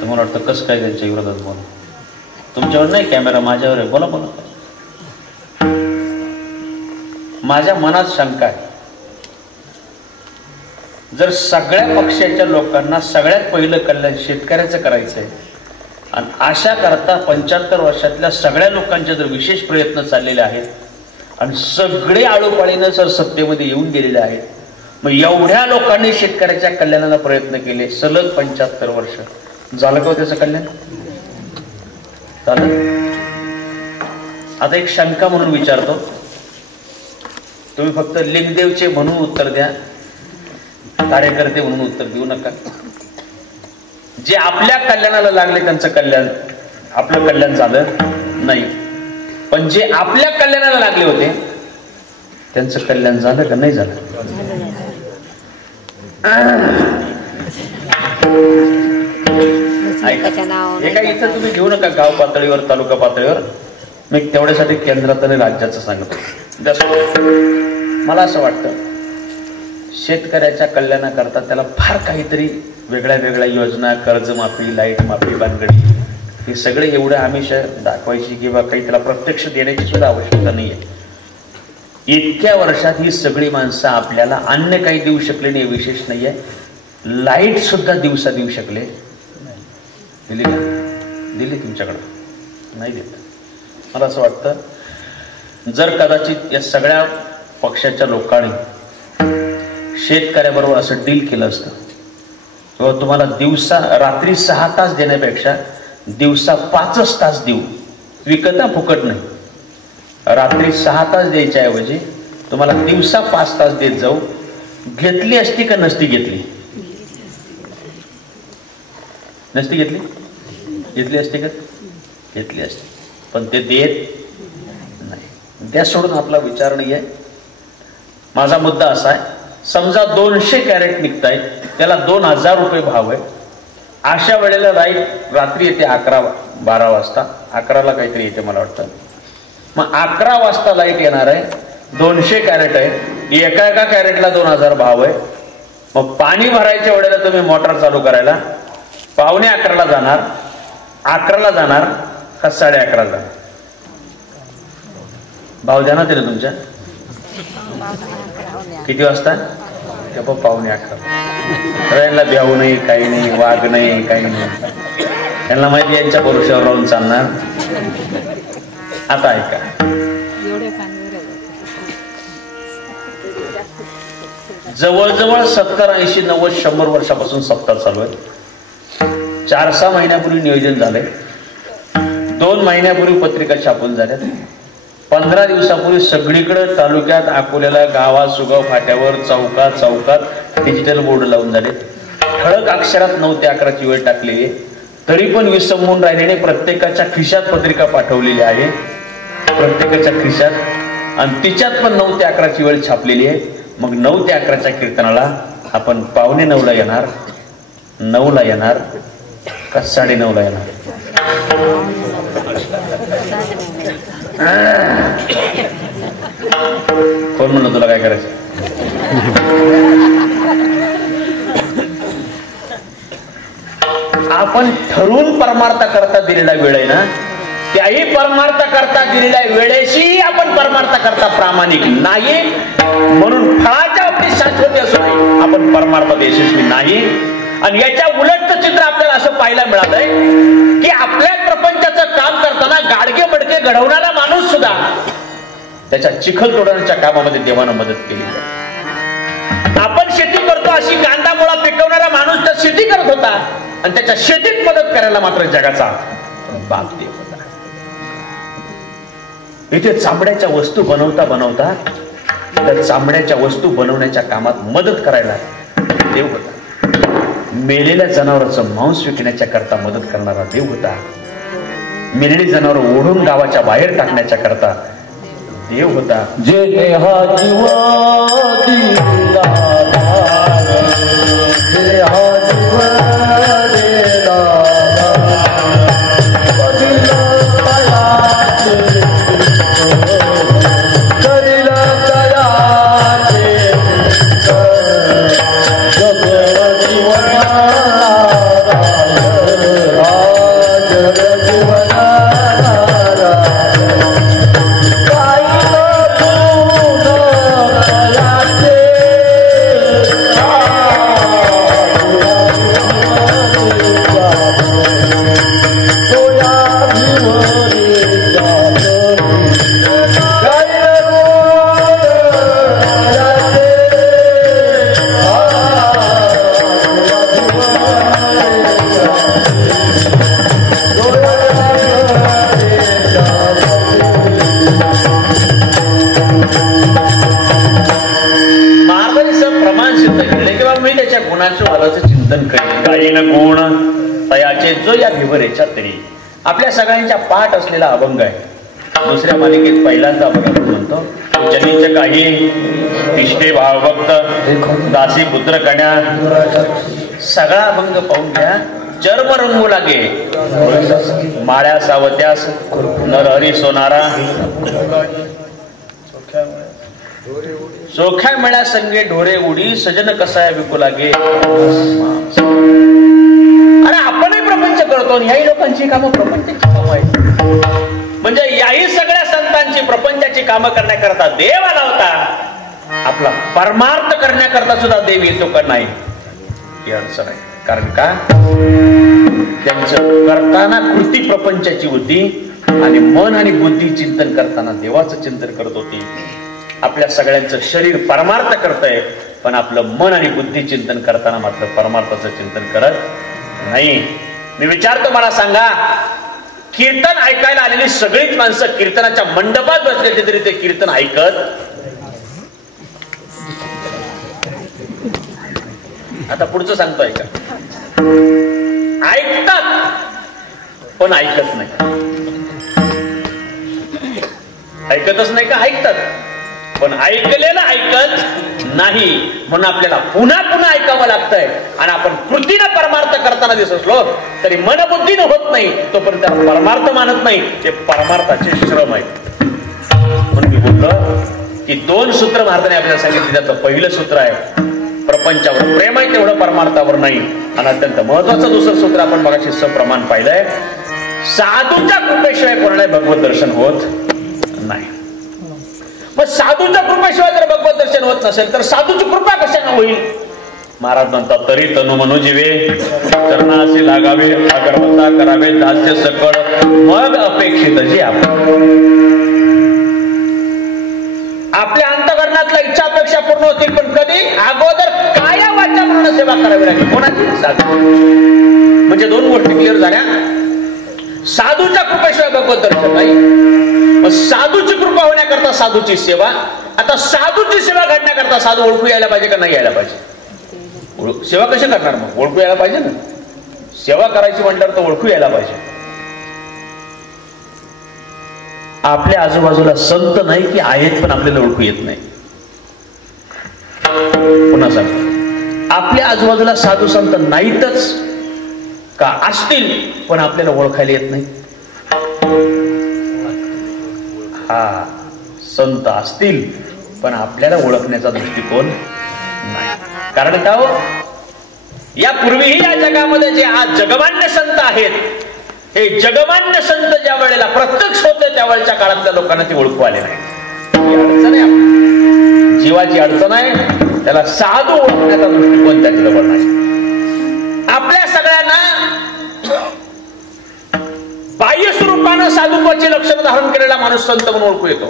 तुम्हाला वाटतं कसं काय त्यांच्या विरोधात बोला? तुमच्यावर नाही कॅमेरा, माझ्यावर आहे. बोला बोला. माझ्या मनात शंका आहे, जर सगळ्या पक्षाच्या लोकांना सगळ्यात पहिलं कल्याण शेतकऱ्याचं करायचंय आणि अशा करता 75 वर्षातल्या सगळ्या लोकांचे जर विशेष प्रयत्न चाललेले आहेत आणि सगळे आळोपाळीनं जर सत्तेमध्ये येऊन गेलेले आहेत, मग एवढ्या लोकांनी शेतकऱ्याच्या कल्याणाला प्रयत्न केले सलग 75 वर्ष, झालं का त्याचं कल्याण? झालं? आता एक शंका म्हणून विचारतो, तुम्ही फक्त लिंगदेवचे म्हणून उत्तर द्या, कार्यकर्ते म्हणून उत्तर देऊ नका. जे आपल्या कल्याणाला लागले त्यांचं कल्याण, आपलं कल्याण झालं नाही, पण जे आपल्या कल्याणाला लागले होते त्यांचं कल्याण झालं का नाही झालं? एका इथं तुम्ही घेऊ नका गाव पातळीवर, तालुका पातळीवर. मी तेवढ्यासाठी केंद्रात आणि राज्याचं सांगतो. मला असं वाटतं शेतकऱ्याच्या कल्याणाकरता त्याला फार काहीतरी वेगळ्या वेगळ्या योजना, कर्जमाफी, लाईट माफी, बांधगडी, हे सगळे एवढं आमिष दाखवायची किंवा काही त्याला प्रत्यक्ष देण्याची सुद्धा आवश्यकता नाही आहे. इतक्या वर्षात ही सगळी माणसं आपल्याला अन्य काही देऊ शकले नाही, विशेष नाही आहे. लाईट सुद्धा दिवसा देऊ शकले. दिली का? दिली तुमच्याकडं? नाही देत. मला असं वाटतं जर कदाचित या सगळ्या पक्षाच्या लोकांनी शेतकऱ्याबरोबर असं डील केलं असतं किंवा तुम्हाला दिवसा रात्री 6 तास देण्यापेक्षा दिवसा 5 तास देऊ, विकता फुकट नाही, रात्री 6 तास द्यायच्या ऐवजी तुम्हाला दिवसा 5 तास देत जाऊ, घेतली असती का नसती घेतली? नसती घेतली? घेतली असती का? घेतली असती. पण ते देत नाही. त्या सोडून आपला विचार नाही आहे. माझा मुद्दा असा आहे, समजा 200 कॅरेट निघतायत, त्याला 2000 रुपये भाव आहे. अशा वेळेला लाईट रात्री येते 11-12 वाजता, 11ला काहीतरी येते मला वाटतं. मग 11 वाजता लाईट येणार आहे, 200 कॅरेट आहे, एका कॅरेटला 2000 भाव आहे. मग पाणी भरायच्या वेळेला तुम्ही मोटर चालू करायला 11:45 जाणार, 11ला जाणार का 11:30 जाणार? भाव द्या ना ते तुमच्या. किती वाजता? 11:45. यांना द्याऊ नाही, काही नाही, वाघ नाही, काही नाही. त्यांना माहिती यांच्या भरोश्यावर राहून चालणार. आता ऐका, जवळजवळ 70, 80, 90, 100 वर्षापासून सप्ताह चालू आहे. 4-6 महिन्यापूर्वी नियोजन झालंय. 2 महिन्यापूर्वी पत्रिका छापून झाल्यात. 15 दिवसापूर्वी सगळीकडे तालुक्यात, अकोल्याला, गावात, सुगाव फाट्यावर, चौकात डिजिटल बोर्ड लावून झाले. ठळक अक्षरात 9 ते 11ची वेळ टाकलेली आहे. तरी पण विसंबून राहिलेले प्रत्येकाच्या खिशात पत्रिका पाठवलेली आहे, प्रत्येकाच्या खिशात. आणि तिच्यात पण 9 ते 11ची वेळ छापलेली आहे. मग 9 ते 11च्या कीर्तनाला आपण 8:45ला येणार, 9ला येणार का 9:30ला येणार? कोण म्हणलं तुला काय करायचं? आपण ठरवून परमार्थ करता दिलेला वेळ आहे ना, त्याही परमार्थ करता दिलेल्या वेळेशी आपण परमार्थ करता प्रामाणिक नाही, म्हणून फळाच्या बाबतीत शाश्वती असून आपण परमार्थात यशस्वी नाही. आणि याच्या उलटचं चित्र आपल्याला असं पाहायला मिळालंय की आपल्या प्रपंचाचं काम करताना गाडगे मडके घडवणारा माणूस सुद्धा त्याच्या चिखल तोडण्याच्या कामामध्ये देवानं मदत केली. आपण शेती करतो अशी कांदा मुळा पिकवणारा माणूस तर शेती करत होता आणि त्याच्या शेतीत मदत करायला मात्र जगाचा बाप देव होता. इथे चांबड्याच्या वस्तू बनवता बनवता त्या चांबड्याच्या वस्तू बनवण्याच्या कामात मदत करायला देव होता. मेलेल्या जनावरांचं मांस विकण्याच्या करता मदत करणारा देव होता. मेलेली जनावर ओढून गावाच्या बाहेर टाकण्याच्या करता देव होता. जे देहा जीव दिला चिंतन करीन गुण तयाचे जो या भिवरेच्या तरी. आपल्या सगळ्यांच्या पाठ असलेला अभंग आहे. दुसऱ्या मालिकेत पहिल्यांदा अभंग आपण म्हणतो. जनीच काही इष्टे भावभक्त दासी पुत्र कन्या. सगळा अभंग पाहून घ्या. चर्म रंगू लागे माळ्या सावत्यास नरहरी सोनारा. चोख्या मेळ्या संगे ढोरे उडी सजन कसाय विकू लागे. अरे आपणही प्रपंच करतो. याही लोकांची कामं प्रपंचाची कामं आहेत. म्हणजे याही सगळ्या संतांची प्रपंचाची कामं करण्याकरता देव आला होता. आपला परमार्थ करण्याकरता सुद्धा देव येतो का नाही ही अडचण आहे. कारण का त्यांचं करताना कृती प्रपंचाची होती आणि मन आणि बुद्धी चिंतन करताना देवाचं चिंतन करत होती. आपल्या सगळ्यांचं शरीर परमार्थ करतंय पण आपलं मन आणि बुद्धी चिंतन करताना मात्र परमार्थाचं चिंतन करत नाही. मी विचारतो, मला सांगा, कीर्तन ऐकायला आलेली सगळीच माणसं कीर्तनाच्या मंडपात बसलेली तरी ते कीर्तन ऐकत? आता पुढचं सांगतो ऐका. ऐकतात पण ऐकत नाही. ऐकतच नाही का? ऐकतात पण ऐकलेलं ऐकत नाही. म्हणून आपल्याला पुन्हा पुन्हा ऐकावं लागतंय. आणि आपण कृतीनं परमार्थ करताना दिसत असलो तरी मनबुद्धीनं होत नाही तोपर्यंत त्याला परमार्थ मानत नाही. ते परमार्थाचे श्रम आहेत. म्हणून मी बोललो की 2 सूत्र महाराजांनी आपल्याला सांगितलं. त्याचं पहिलं सूत्र आहे प्रपंचावर प्रेम आहे तेवढं परमार्थावर नाही. आणि अत्यंत महत्वाचं दुसरं सूत्र आपण मगाशी सप्रमाण पाहिलंय. साधूच्या कृपेशिवाय कोणाला भगवत दर्शन होत नाही. मग साधूच्या कृपेशिवाय जर भगवत दर्शन होत नसेल तर साधूची कृपा कशाने होईल? महाराज म्हणतात, तरी तनु मनु जीवे चरणासी लागावे अगरवत्ता करावे दास्य सकळ मग अपेक्षित जी आपण. आपल्या अंतकरणातल्या इच्छा अपेक्षा पूर्ण होतील, पण कधी? अगोदर काया वाचा म्हणून सेवा करावी लागेल. कोणाची? साधू. म्हणजे दोन गोष्टी क्लिअर झाल्या. साधूच्या कृपेशिवाय भगवत दर्शन नाही. साधूची कृपा होण्याकरता साधूची सेवा. आता साधूची सेवा घडण्याकरता साधू ओळखू यायला पाहिजे का नाही यायला पाहिजे? सेवा कशी करणार मग? ओळखू यायला पाहिजे ना. सेवा करायची म्हटल्यावर तर ओळखू यायला पाहिजे. आपल्या आजूबाजूला संत नाही की आहेत पण आपल्याला ओळखू येत नाही. पुन्हा सांग, आपल्या आजूबाजूला साधू संत नाहीतच का असतील पण आपल्याला ओळखायला येत नाही. हा, संत असतील पण आपल्याला ओळखण्याचा दृष्टिकोन नाही. कारण का हो, यापूर्वीही या जगामध्ये जे आज जगमान्य संत आहेत, हे जगमान्य संत ज्या वेळेला प्रत्यक्ष होते त्यावेळेच्या काळातल्या लोकांना ती ओळखू आले नाही. ही अडचण आहे, जीवाची अडचण आहे. त्याला साधू ओळखण्याचा दृष्टिकोन त्याच्याजवळ नाही. आपल्या सगळ्यांना बाह्य स्वरूपानं साधुत्वाची लक्षणं धारण केलेला माणूस संत म्हणून ओळखू येतो,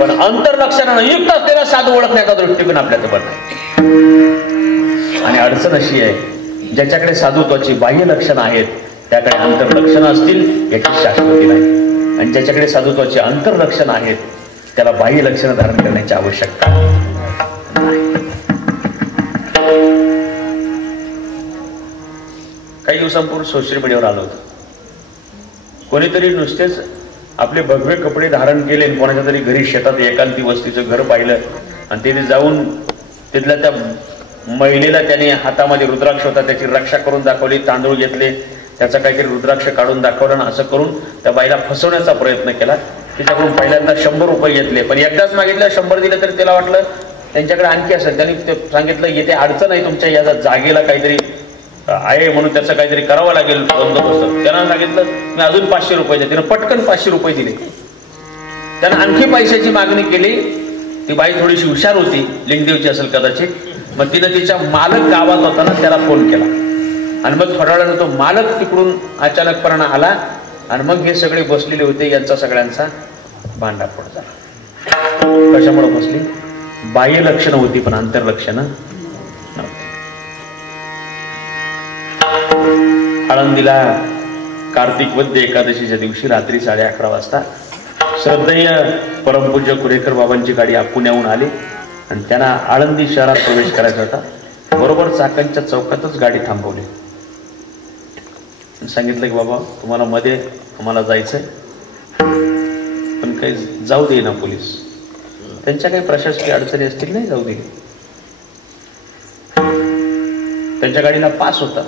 पण अंतर लक्षणानं युक्त असलेला साधू ओळखण्याचा दृष्टिकोन आपल्याजवळ नाही. आणि अडचण अशी आहे, ज्याच्याकडे साधुत्वाची बाह्य लक्षणं आहेत त्याकडे अंतर लक्षणं असतील याची शाश्वती नाही. आणि ज्याच्याकडे साधुत्वाची अंतर लक्षणं आहेत त्याला बाह्य लक्षणं धारण करण्याची आवश्यकता नाही. काही दिवसांपूर्वी सोशल मीडियावर आलं होतं, कोणीतरी नुसतेच आपले भगवे कपडे धारण केले, कोणाच्या तरी घरी शेतात एकांती वस्तीचं घर पाहिलं आणि तिथे जाऊन तिथल्या त्या महिलेला त्याने हातामध्ये रुद्राक्ष होता त्याची रक्षा करून दाखवली, तांदूळ घेतले, त्याचा काहीतरी रुद्राक्ष काढून दाखवलं आणि असं करून त्या बाईला फसवण्याचा प्रयत्न केला. तिच्याकडून पहिल्यांदा 100 रुपये घेतले, पण एकदाच मागितलं 100 दिले तरी त्याला वाटलं त्यांच्याकडे आणखी असेल. त्यांनी ते सांगितलं येथे अडचण आहे, तुमच्या या जागेला काहीतरी आहे म्हणून त्याचं काहीतरी करावं लागेल बंदोबस्त. त्यांना सांगितलं मी अजून 500 रुपये देते. तिनं पटकन 500 रुपये दिले. त्यानं आणखी पैशाची मागणी केली. ती बाई थोडीशी हुशार होती, लिंगदेवची असेल कदाचित. मग तिनं तिच्या मालक गावात होता ना त्याला फोन केला आणि मग थोड्या वेळानं तो मालक तिकडून अचानकपणे आला आणि मग हे सगळे बसलेले होते, यांचा सगळ्यांचा भांडाफोड झाला. कशामुळे बसली? बाह्य लक्षणं होती पण अंतर लक्षणं नव्हती. आळंदीला कार्तिक वद्य एकादशीच्या दिवशी रात्री 11:30 वाजता श्रद्धेय परमपूज्य कुरेकर बाबांची गाडी पुण्याहून आली आणि त्यांना आळंदी शहरात प्रवेश करायचा होता. बरोबर चाकणच्या चौकातच गाडी थांबवली. सांगितलं की बाबा तुम्हाला मध्ये आम्हाला जायचंय, पण काही जाऊ दे ना पोलीस. त्यांच्या काही प्रशासकीय अडचणी असतील, नाही जाऊ दे. त्यांच्या गाडीला पास होता,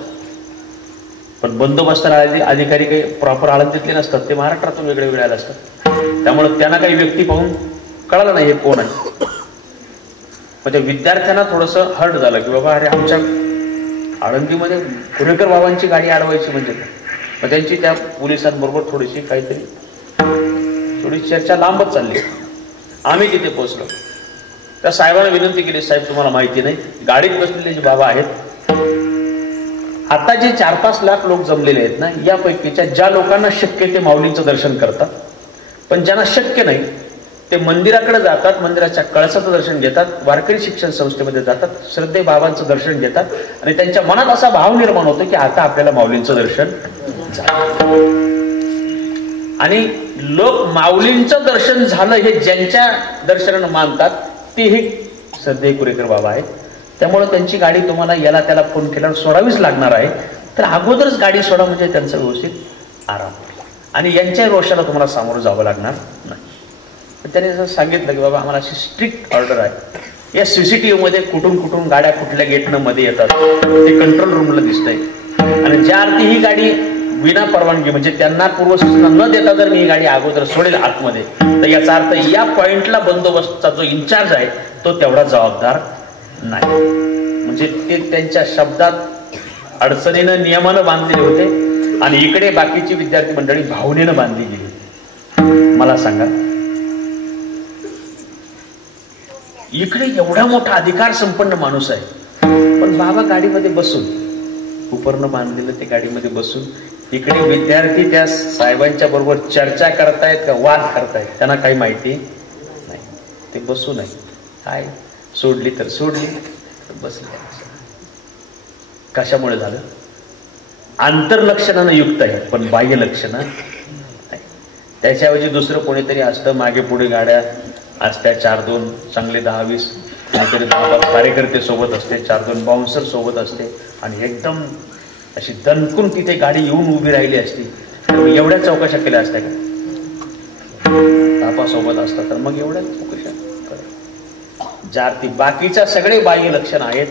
पण बंदोबस्ताला अधिकारी काही प्रॉपर आळंदीतले नसतात, ते महाराष्ट्रातून वेगळे वेगळे असतात. त्यामुळे त्यांना काही व्यक्ती पाहून कळालं नाही हे कोण आहे. मग त्या विद्यार्थ्यांना थोडंसं हर्ट झालं की बाबा अरे आमच्या आळंदीमध्ये कुरेकर बाबांची गाडी अडवायची म्हणजे. मग त्यांची त्या पोलिसांबरोबर थोडीशी थोडी चर्चा लांबच चालली. आम्ही तिथे पोहोचलो. त्या साहेबांना विनंती केली, साहेब तुम्हाला माहिती नाही गाडीत बसलेले जे बाबा आहेत, आता जे 4-5 लाख लोक जमलेले आहेत ना, यापैकीच्या ज्या लोकांना शक्य ते माऊलींचं दर्शन करतात, पण ज्यांना शक्य नाही ते मंदिराकडे जातात, मंदिराच्या कळसाचं दर्शन घेतात, वारकरी शिक्षण संस्थेमध्ये जातात, श्रद्धे बाबांचं दर्शन घेतात आणि त्यांच्या मनात असा भाव निर्माण होतो की आता आपल्याला माऊलींचं दर्शन झालं. आणि लोक माऊलींचं दर्शन झालं हे ज्यांच्या दर्शनानं मानतात ते हे श्रद्धे कुरेकर बाबा आहेत. त्यामुळे त्यांची गाडी तुम्हाला याला त्याला फोन केल्यावर सोडावीच लागणार आहे. तर अगोदरच गाडी सोडा म्हणजे त्यांचा व्यवस्थित आराम होईल आणि यांच्या रोषाला तुम्हाला सामोरं जावं लागणार नाही. त्याने असं सांगितलं की बाबा आम्हाला अशी स्ट्रिक्ट ऑर्डर आहे, या CCTV मध्ये कुठून गाड्या कुठल्या गेटनं मध्ये येतात ते कंट्रोल रूमला दिसतंय. आणि ज्या अर्थी ही गाडी विना परवानगी म्हणजे त्यांना पूर्वसूचना न देता जर मी ही गाडी अगोदर सोडेल आतमध्ये, तर याचा अर्थ या पॉइंटला बंदोबस्तचा जो इन्चार्ज आहे तो तेवढा जबाबदार नाही. म्हणजे ते त्यांच्या शब्दात अडचणीनं नियमानं बांधलेले होते आणि इकडे बाकीची विद्यार्थी मंडळी भावनेनं बांधली गेली. मला सांगा, इकडे एवढा मोठा अधिकार संपन्न माणूस आहे, पण बाबा गाडीमध्ये बसून उपरणं बांधलेलं ते गाडीमध्ये बसून इकडे विद्यार्थी त्या साहेबांच्या बरोबर चर्चा करतायत का वाद करतायत त्यांना काही माहिती नाही. ते बसून आहे काय सोडली तर सोडली, बसली. कशामुळे झालं? आंतरलक्षणानं युक्त आहे पण बाह्य लक्षणं नाही. त्याच्याऐवजी दुसरं कोणीतरी असतं, मागे पुढे गाड्या असत्या, 4-2 चांगले 10-20 कोणीतरी 10-5 कार्यकर्ते सोबत असते, 4-2 बाउन्सर सोबत असते आणि एकदम अशी दणकून तिथे गाडी येऊन उभी राहिली असती. तर एवढ्या चौकशा केल्या असत्या का? 10 सोबत असतात तर मग एवढ्या चौकशा. ज्या अर्थी बाकीच्या सगळे बाह्य लक्षण आहेत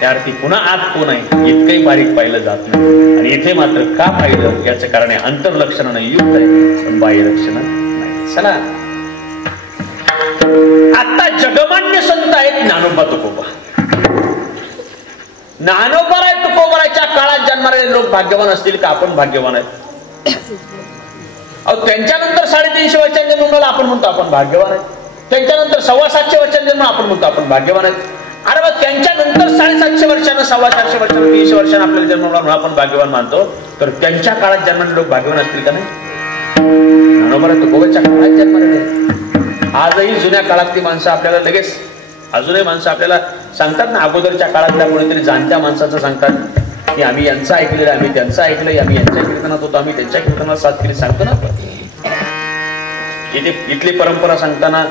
त्या अर्थी पुन्हा आत कोण आहे इतकंही बारीक पाहिलं जात नाही. आणि इथे मात्र का पाहिलं याचं कारण आहे आंतरलक्षणानं युक्त आहे पण बाह्य लक्षण नाही. चला आता जगमान्य संत आहेत ज्ञानोबा तुकोबा. ज्ञानोबा तुकोबाच्या काळात जन्मणारे लोक भाग्यवान असतील का? आपण भाग्यवान आहेत. अहो त्यांच्यानंतर 350 वर्षांच्या जन्माला आपण म्हणतो आपण भाग्यवान आहे. त्यांच्यानंतर 750 वर्षांच्या जन्म आपण म्हणतो आपण भाग्यवान आहेत. अरे मग त्यांच्यानंतर 750 वर्षानं 450 वर्षानं 300 वर्षानं आपल्याला जन्मला म्हणून आपण भाग्यवान मानतो. तर त्यांच्या काळात जन्मलेले लोक भाग्यवान असतील का नाही? ज्ञानोबा तुकोबाच्या काळात जन्मलेले. आजही जुन्या काळातली माणसं आपल्याला लगेच अजूनही माणसं आपल्याला सांगतात ना, अगोदरच्या काळातल्या कोणीतरी जाणत्या माणसाचं सांगतात की आम्ही यांचं ऐकलेलं, आम्ही त्यांचं ऐकलंय, आम्ही यांच्या कीर्तनात होतो, आम्ही त्यांच्या कीर्तनात साथ केली सांगतो ना. इथे इथली परंपरा सांगताना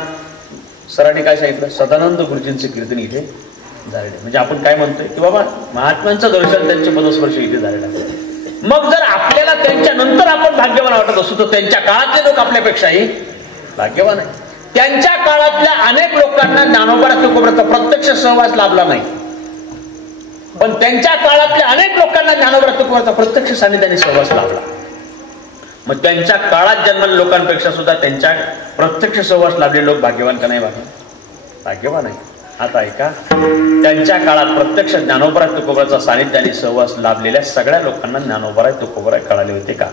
सरांनी काय सांगितलं? सदानंद गुरुजींचे कीर्तन इथे झालेले. म्हणजे आपण काय म्हणतोय की बाबा महात्म्यांचं दर्शन त्यांचे पदस्पर्श इथे झालेलं आहे. मग जर आपल्याला त्यांच्या नंतर आपण भाग्यवान वाटत असू तर त्यांच्या काळातले लोक आपल्यापेक्षाही भाग्यवान आहे. त्यांच्या काळातल्या अनेक लोकांना ज्ञानोबा तुकोबाचा प्रत्यक्ष सहवास लाभला नाही, पण त्यांच्या काळातल्या अनेक लोकांना ज्ञानोबा तुकोबाचा प्रत्यक्ष सानिध्याने सहवास लाभला. मग त्यांच्या काळात जन्मलेल्या लोकांपेक्षा सुद्धा त्यांच्या प्रत्यक्ष सहवास लाभलेले लोक भाग्यवान का नाही? भाग्यवान आहे. आता ऐका, त्यांच्या काळात प्रत्यक्ष ज्ञानोबा तुकोबाचा सानिध्याने सहवास लाभलेल्या सगळ्या लोकांना ज्ञानोबा तुकोबा कळाले होते का?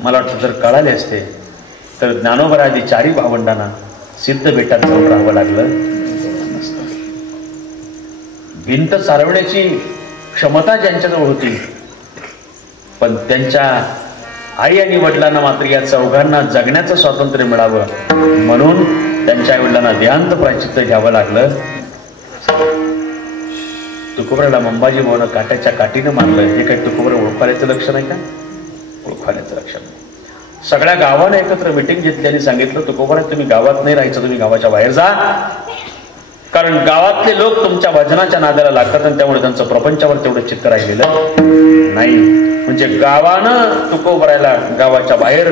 मला वाटतं जर कळाले असते तर ज्ञानोबा आधी 4 भावंडांना सिद्ध बेटात जाऊन राहावं लागलं. भिंत चालवण्याची क्षमता ज्यांच्याजवळ होती पण त्यांच्या आई आणि वडिलांना मात्र या चौघांना जगण्याचं स्वातंत्र्य मिळावं म्हणून त्यांच्या आई वडिलांना देहांत प्रायश्चित्त घ्यावं लागलं. तुकोबाला मंबाजी भाऊनं काट्याच्या काठीनं मारलं. हे काही तुकोबा ओळखायचं लक्षण आहे का? ओळखायचं लक्षण. सगळ्या गावाने एकत्र मिटिंग घेतली आणि सांगितलं तुकोबा तुम्ही गावात नाही राहायचं, तुम्ही गावाच्या बाहेर जा, कारण गावातले लोक तुमच्या भजनाच्या नादाला लागतात आणि त्यामुळे त्यांचं प्रपंचावर तेवढं चित्त राहिलेलं नाही. म्हणजे गावानं तुकोबाला गावाच्या बाहेर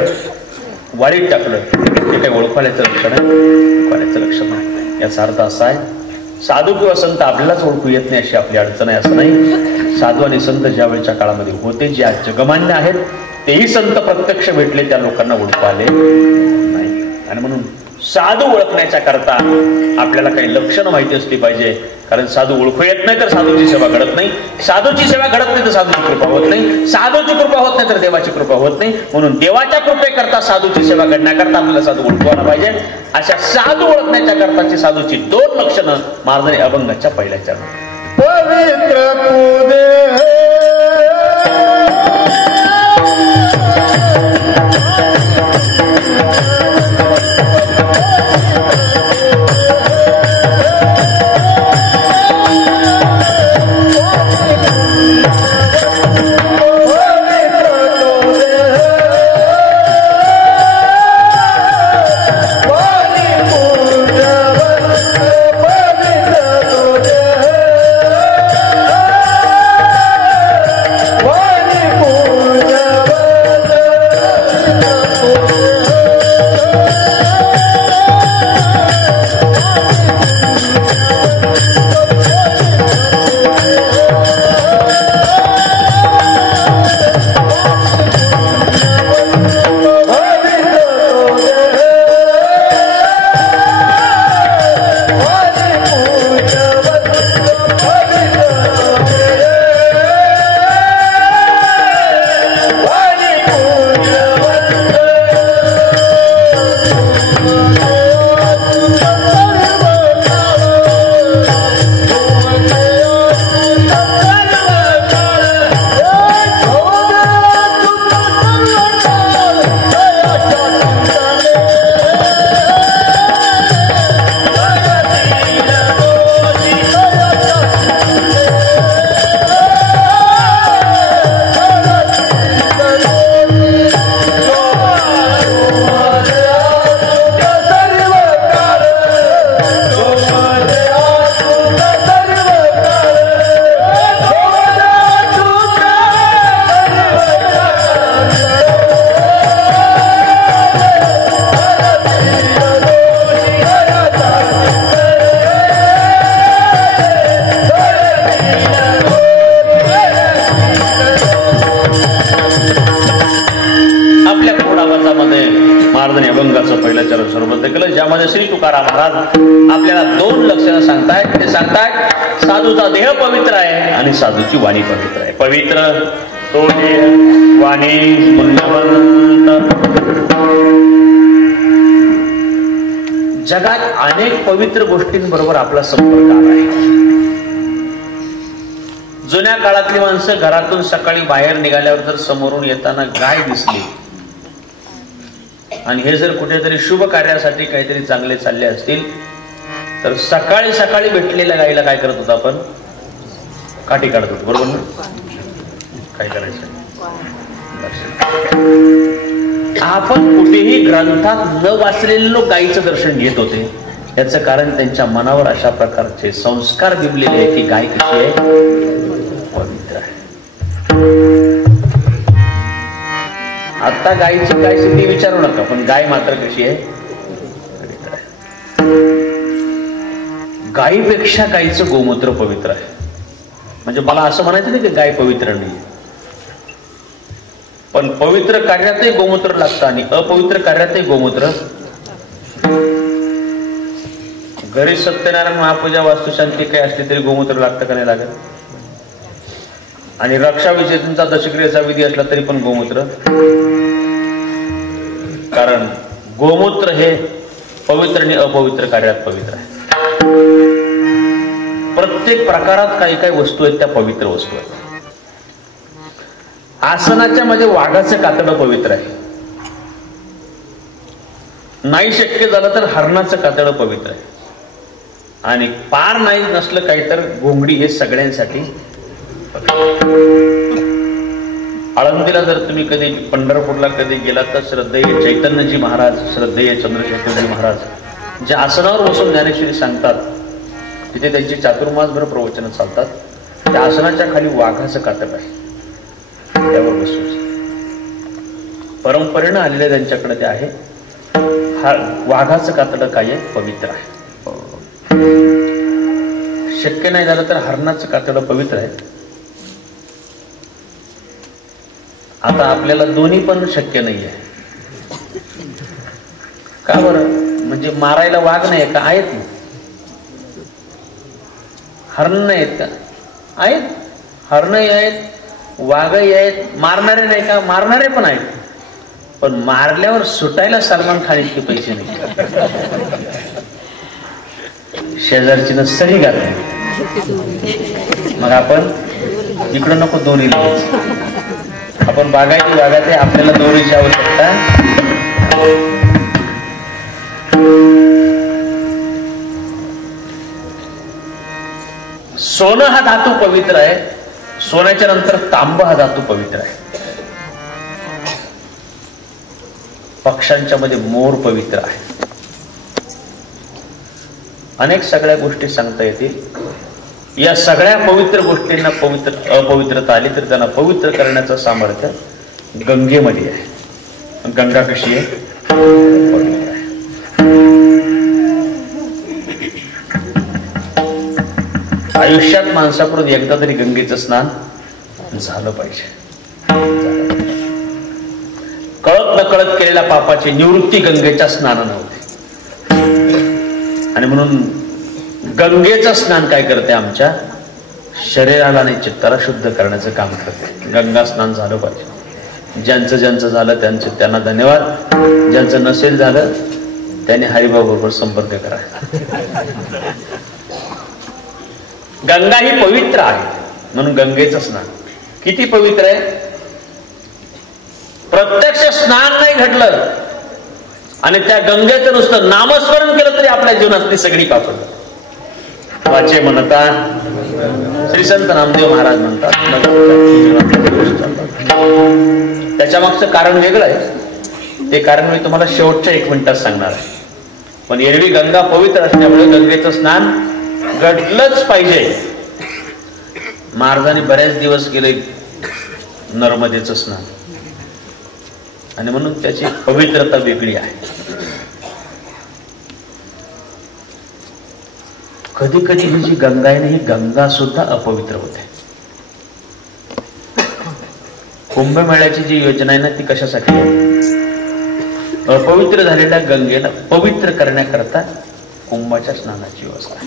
वाळीत टाकलं. ते काही ओळखायचं लक्षण आहे? ओळखायचं लक्षण नाही. याचा अर्थ असा आहे साधू किंवा संत आपल्यालाच ओळखू येत नाही अशी आपली अडचण आहे असं नाही. साधू आणि संत ज्या वेळच्या काळामध्ये होते, जे आज जगमान्य आहेत, तेही संत प्रत्यक्ष भेटले, त्या लोकांना ओळखू आले नाही. आणि म्हणून साधू ओळखण्याच्या करता आपल्याला काही लक्षणं माहिती असली पाहिजे. कारण साधू ओळखू येत नाही तर साधूची सेवा घडत नाही, साधूची सेवा घडत नाही तर साधूची कृपा होत नाही, साधूची कृपा होत नाही तर देवाची कृपा होत नाही. म्हणून देवाच्या कृपेकरता साधूची सेवा घडण्याकरता आपल्याला साधू ओळखवायला पाहिजे. अशा साधू ओळखण्याच्या करताची साधूची 2 लक्षणं मार्दनी अभंगाच्या पहिल्या चरणात. पवित्र पूजे तुकाराम महाराज आपल्याला 2 लक्षणं सांगतायत. ते सांगतायत साधूचा देह पवित्र आहे आणि साधूची वाणी पवित्र आहे. पवित्र तो देह वाणी पुण्यवंत. जगात अनेक पवित्र गोष्टींबरोबर आपला संपर्क आला आहे. जुन्या काळातली माणसं घरातून सकाळी बाहेर निघाल्यावर जर समोरून येताना गाय दिसली आणि हे जर कुठेतरी शुभ कार्यासाठी काहीतरी चांगले चालले असतील तर सकाळी सकाळी भेटलेल्या गायीला काय करत होतो आपण? काठी काढत होतो, बरोबर ना? काय करायचं? आपण कुठेही ग्रंथात न वाचलेले लोक गायीचं दर्शन घेत होते. याचं कारण त्यांच्या मनावर अशा प्रकारचे संस्कार बिंबलेले आहे की गाय कशी आहे? पवित्र आहे. आता गायीची काय स्थिती विचारू नका, पण गाय मात्र कशी आहे? पवित्र आहे. गायीपेक्षा गायीचं गोमूत्र पवित्र आहे. म्हणजे मला असं म्हणायचं नाही की गाय पवित्र नाही, पण पवित्र कार्यातही गोमूत्र लागतं आणि अपवित्र कार्यातही गोमूत्र. घरी सत्यनारायण महापूजा वास्तुशांती काही असली तरी गोमूत्र लागतं का नाही लागत? आणि रक्षा विजेतेचा दशक्रियेचा विधी असला तरी पण गोमूत्र. कारण गोमूत्र हे पवित्र आणि अपवित्र कार्यात पवित्र आहे. प्रत्येक प्रकारात काही काही वस्तू आहेत त्या पवित्र वस्तू आहेत. आसनाच्या मध्ये वाघाचं कातडं पवित्र आहे. नाही शक्य झालं तर हरणाचं कातडं पवित्र आहे. आणि पार नाही नसलं काही तर घोंगडी हे सगळ्यांसाठी. आळंदीला जर तुम्ही कधी पंढरपूरला कधी गेला तर श्रद्धेय चैतन्यजी महाराज, श्रद्धेय चंद्रशेखरजी महाराज जे आसनावर बसून ज्ञानेश्वरी सांगतात, तिथे त्यांची चातुर्मासभर प्रवचन चालतात. त्या आसनाच्या खाली वाघाचं कातड आहे, त्यावर बसून परंपरेनं आलेलं त्यांच्याकडे ते आहे. हा वाघाचं कातड काय आहे? पवित्र आहे. शक्य नाही झालं तर हरणाचं कातड पवित्र आहे. आता आपल्याला दोन्ही पण शक्य नाहीये. का बरं? म्हणजे मारायला वाघ नाही का? आहेत ना. हरण नाहीत का? आहेत. हरणही आहेत, वाघही आहेत. मारणारे नाही का? मारणारे पण आहेत. पण मारल्यावर सुटायला सलमान खान इतके पैसे नाही. शेजारची न सरी घालते. मग आपण इकडं नको दोन्ही लगेच. आपण बागायची बागायचे, आपल्याला दोरीची आवश्यकता. सोनं हा धातू पवित्र आहे. सोन्याच्या नंतर तांब हा धातू पवित्र आहे. पक्ष्यांच्या मध्ये मोर पवित्र आहे. अनेक सगळ्या गोष्टी सांगता येतील. या सगळ्या पवित्र गोष्टींना अपवित्रता आली तर त्यांना पवित्र करण्याचं सामर्थ्य गंगेमध्ये आहे. गंगा कशी आहे? पवित्र आहे. आयुष्यात माणसाकडून एकदा तरी गंगेचं स्नान झालं पाहिजे. कळत नकळत केलेल्या पापाची निवृत्ती गंगेच्या स्नानानं होते. आणि म्हणून गंगेचं स्नान काय करते? आमच्या शरीराला आणि चित्ताला शुद्ध करण्याचं काम करते. गंगा स्नान झालं पाहिजे. ज्यांचं ज्यांचं झालं त्यांना धन्यवाद. ज्यांचं नसेल झालं त्यांनी हरिभाऊ बरोबर संपर्क करा. गंगा ही पवित्र आहे म्हणून गंगेचं स्नान किती पवित्र आहे. प्रत्यक्ष स्नान नाही घडलं आणि त्या गंगेचं नुसतं नामस्मरण केलं तरी आपल्या जीवनातली सगळी पाप वाचे म्हणता. श्री संत नामदेव महाराज म्हणतात त्याच्या मागचं कारण वेगळं आहे. ते कारण मी तुम्हाला शेवटच्या 1 मिनिटात सांगणार आहे. पण एरवी गंगा पवित्र असल्यामुळे गंगेचं स्नान घडलंच पाहिजे. महाराजांनी बरेच दिवस केले नर्मदेचं स्नान आणि म्हणून त्याची पवित्रता वेगळी आहे. कधी कधी ही जी गंगा आहे ना, ही गंगा सुद्धा अपवित्र होते. कुंभमेळ्याची जी योजना आहे ना, ती कशासाठी आहे? अपवित्र झालेल्या गंगेला पवित्र करण्याकरता कुंभाच्या स्नानाची व्यवस्था आहे.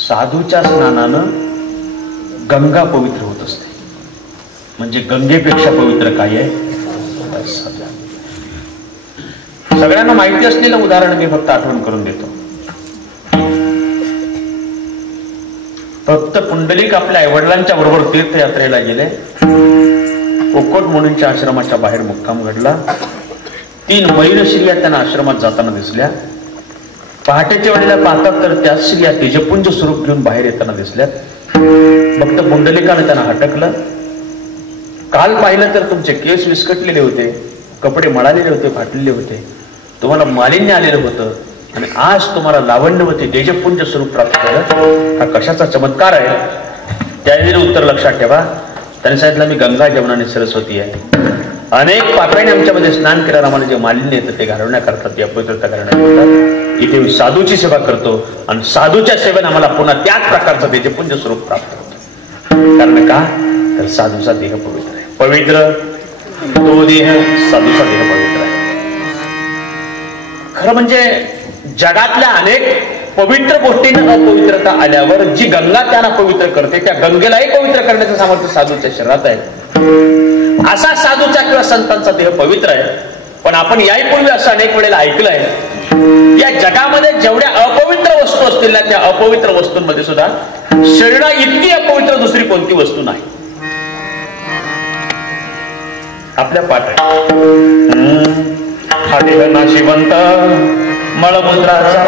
साधूच्या स्नानानं गंगा पवित्र होत असते. म्हणजे गंगेपेक्षा पवित्र काय आहे? सगळ्यांना माहिती असलेलं उदाहरण मी फक्त आठवण करून देतो. फक्त पुंडलिक आपल्या आईवडिलांच्या बरोबर तीर्थयात्रेला गेले. कोकोट मुनींच्या आश्रमाच्या बाहेर मुक्काम घडला. 3 मैल स्त्रिया त्यांना आश्रमात जाताना दिसल्या. पहाटेच्या वेळेला पाहतात तर त्या स्त्रिया तेजपुंज स्वरूप घेऊन बाहेर येताना दिसल्यात. फक्त पुंडलिकाने त्यांना हटकलं. काल पाहिलं तर तुमचे केस विस्कटलेले होते, कपडे मळालेले होते, फाटलेले होते, तुम्हाला मालिन्य आलेलं होतं, आणि आज तुम्हाला लावण्यवती तेजपुंज स्वरूप प्राप्त झालं. हा कशाचा चमत्कार आहे? त्याने उत्तर लक्षात ठेवा. त्याने सांगितलं, मी गंगा, जमुना आणि सरस्वती आहे. अनेक पापाने आमच्यामध्ये स्नान केल्यावर आम्हाला जे मालिन्य येतं ते घालवण्याकरता, ती अपवित्रता करण्याकरता इथे मी साधूची सेवा करतो, आणि साधूच्या सेवेने आम्हाला पुन्हा त्याच प्रकारचं तेजपुंज स्वरूप प्राप्त होतं. कारण का? तर साधूचा देह पवित्र आहे. पवित्र तो देह, साधूचा देह पवित्र आहे. खरं म्हणजे जगातल्या अनेक पवित्र गोष्टींना अपवित्रता आल्यावर जी गंगा त्यांना पवित्र करते, त्या गंगेलाही पवित्र करण्याचं सामर्थ्य साधूच्या शरीरात आहे. असा साधूचा किंवा संतांचा देह पवित्र आहे. पण आपण याहीपूर्वी असं अनेक वेळेला ऐकलंय, या जगामध्ये जेवढ्या अपवित्र वस्तू असतील ना, त्या अपवित्र वस्तूंमध्ये सुद्धा शरीरा इतकी अपवित्र दुसरी कोणती वस्तू नाही. आपल्या पाठ आहे, हा देह नाशिवंत मळमूत्राचा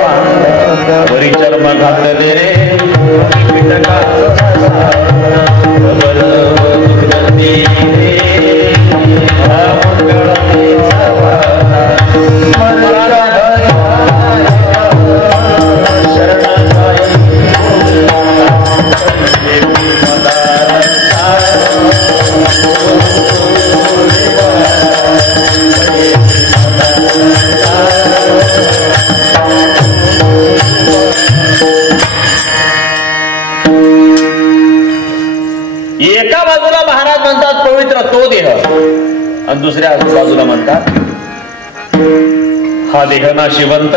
वरी चर्म घातले रे एका बाजूला महाराज म्हणतात पवित्र तो देह, आणि दुसऱ्या बाजूला म्हणतात हा देह नाशिवंत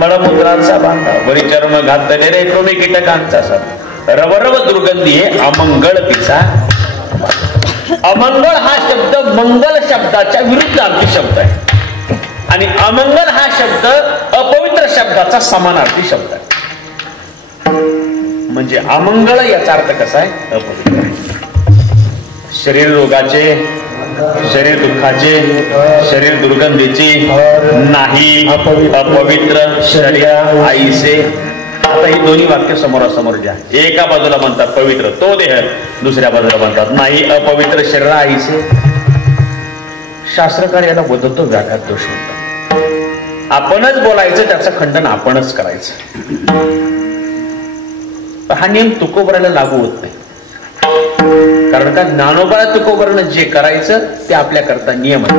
मळमूत्राचा बांधा वरी चर्म घातले रे कृमी कीटकांचा सर रवरव दुर्गंधी आहे अमंगळ तिचा. अमंगळ हा शब्द मंगल शब्दाच्या विरुद्धार्थी शब्द आहे, आणि अमंगल हा शब्द अपवित्र शब्दाचा समानार्थी शब्द आहे. म्हणजे अमंगळ याचा अर्थ कसा आहे? अपवित्र. शरीर रोगाचे, शरीर दुःखाचे, शरीर दुर्गंधीची नाही, अपवित्र शरीर आईसे. आता ही दोन्ही वाक्य समोरासमोर घ्या. एका बाजूला म्हणतात पवित्र तो देह, दुसऱ्या बाजूला म्हणतात नाही अपवित्र शरीर आईसे. शास्त्रकार याला बदलतो व्याघात दोष म्हणतात. आपणच बोलायचं, त्याचं खंडन आपणच करायचं. हा नियम तुकोबराला लागू होत नाही. कारण का? ज्ञानोबा तुकोबरनं जे करायचं ते आपल्या करता नियम आहे.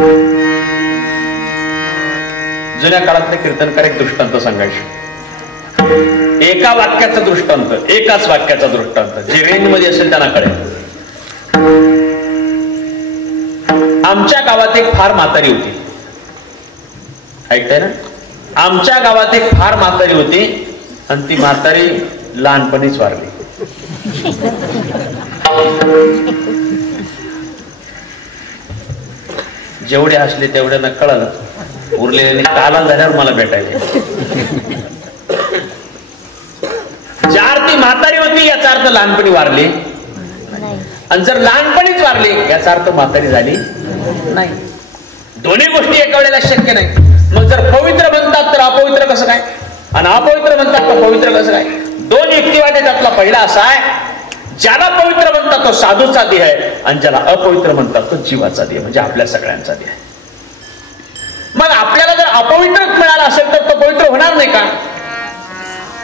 जुन्या काळातले कीर्तनकार एक दृष्टांत सांगायचे. एका वाक्याचा दृष्टांत, एकाच वाक्याचा दृष्टांत, जे रेंज मध्ये असेल त्यांना कळेल. आमच्या गावात एक फार म्हातारी होती. ऐकताय ना? आमच्या गावात एक फार म्हातारी होती, आणि ती म्हातारी लहानपणीच वारली. जेवढे हसले तेवढ्यानं कळलं, उरलेल्याने काला झाल्यावर मला भेटायचे. चार ती म्हातारी होती याचा अर्थ लहानपणी वारली, आणि जर लहानपणीच वारली याचा अर्थ म्हातारी झाली नाही. दोन्ही गोष्टी एका वेळेला शक्य नाही. मग जर पवित्र म्हणतात तर अपवित्र कसं काय, आणि अपवित्र म्हणतात तर पवित्र कसं काय? दोन युक्तिवाद आहे. त्यातला पहिला असा आहे, ज्याला पवित्र म्हणतात तो साधूचा देह आहे, आणि ज्याला अपवित्र म्हणतात तो जीवाचा देह, म्हणजे आपल्या सगळ्यांचा देह. मग आपल्याला जर अपवित्र मिळाला असेल तर तो पवित्र होणार नाही का?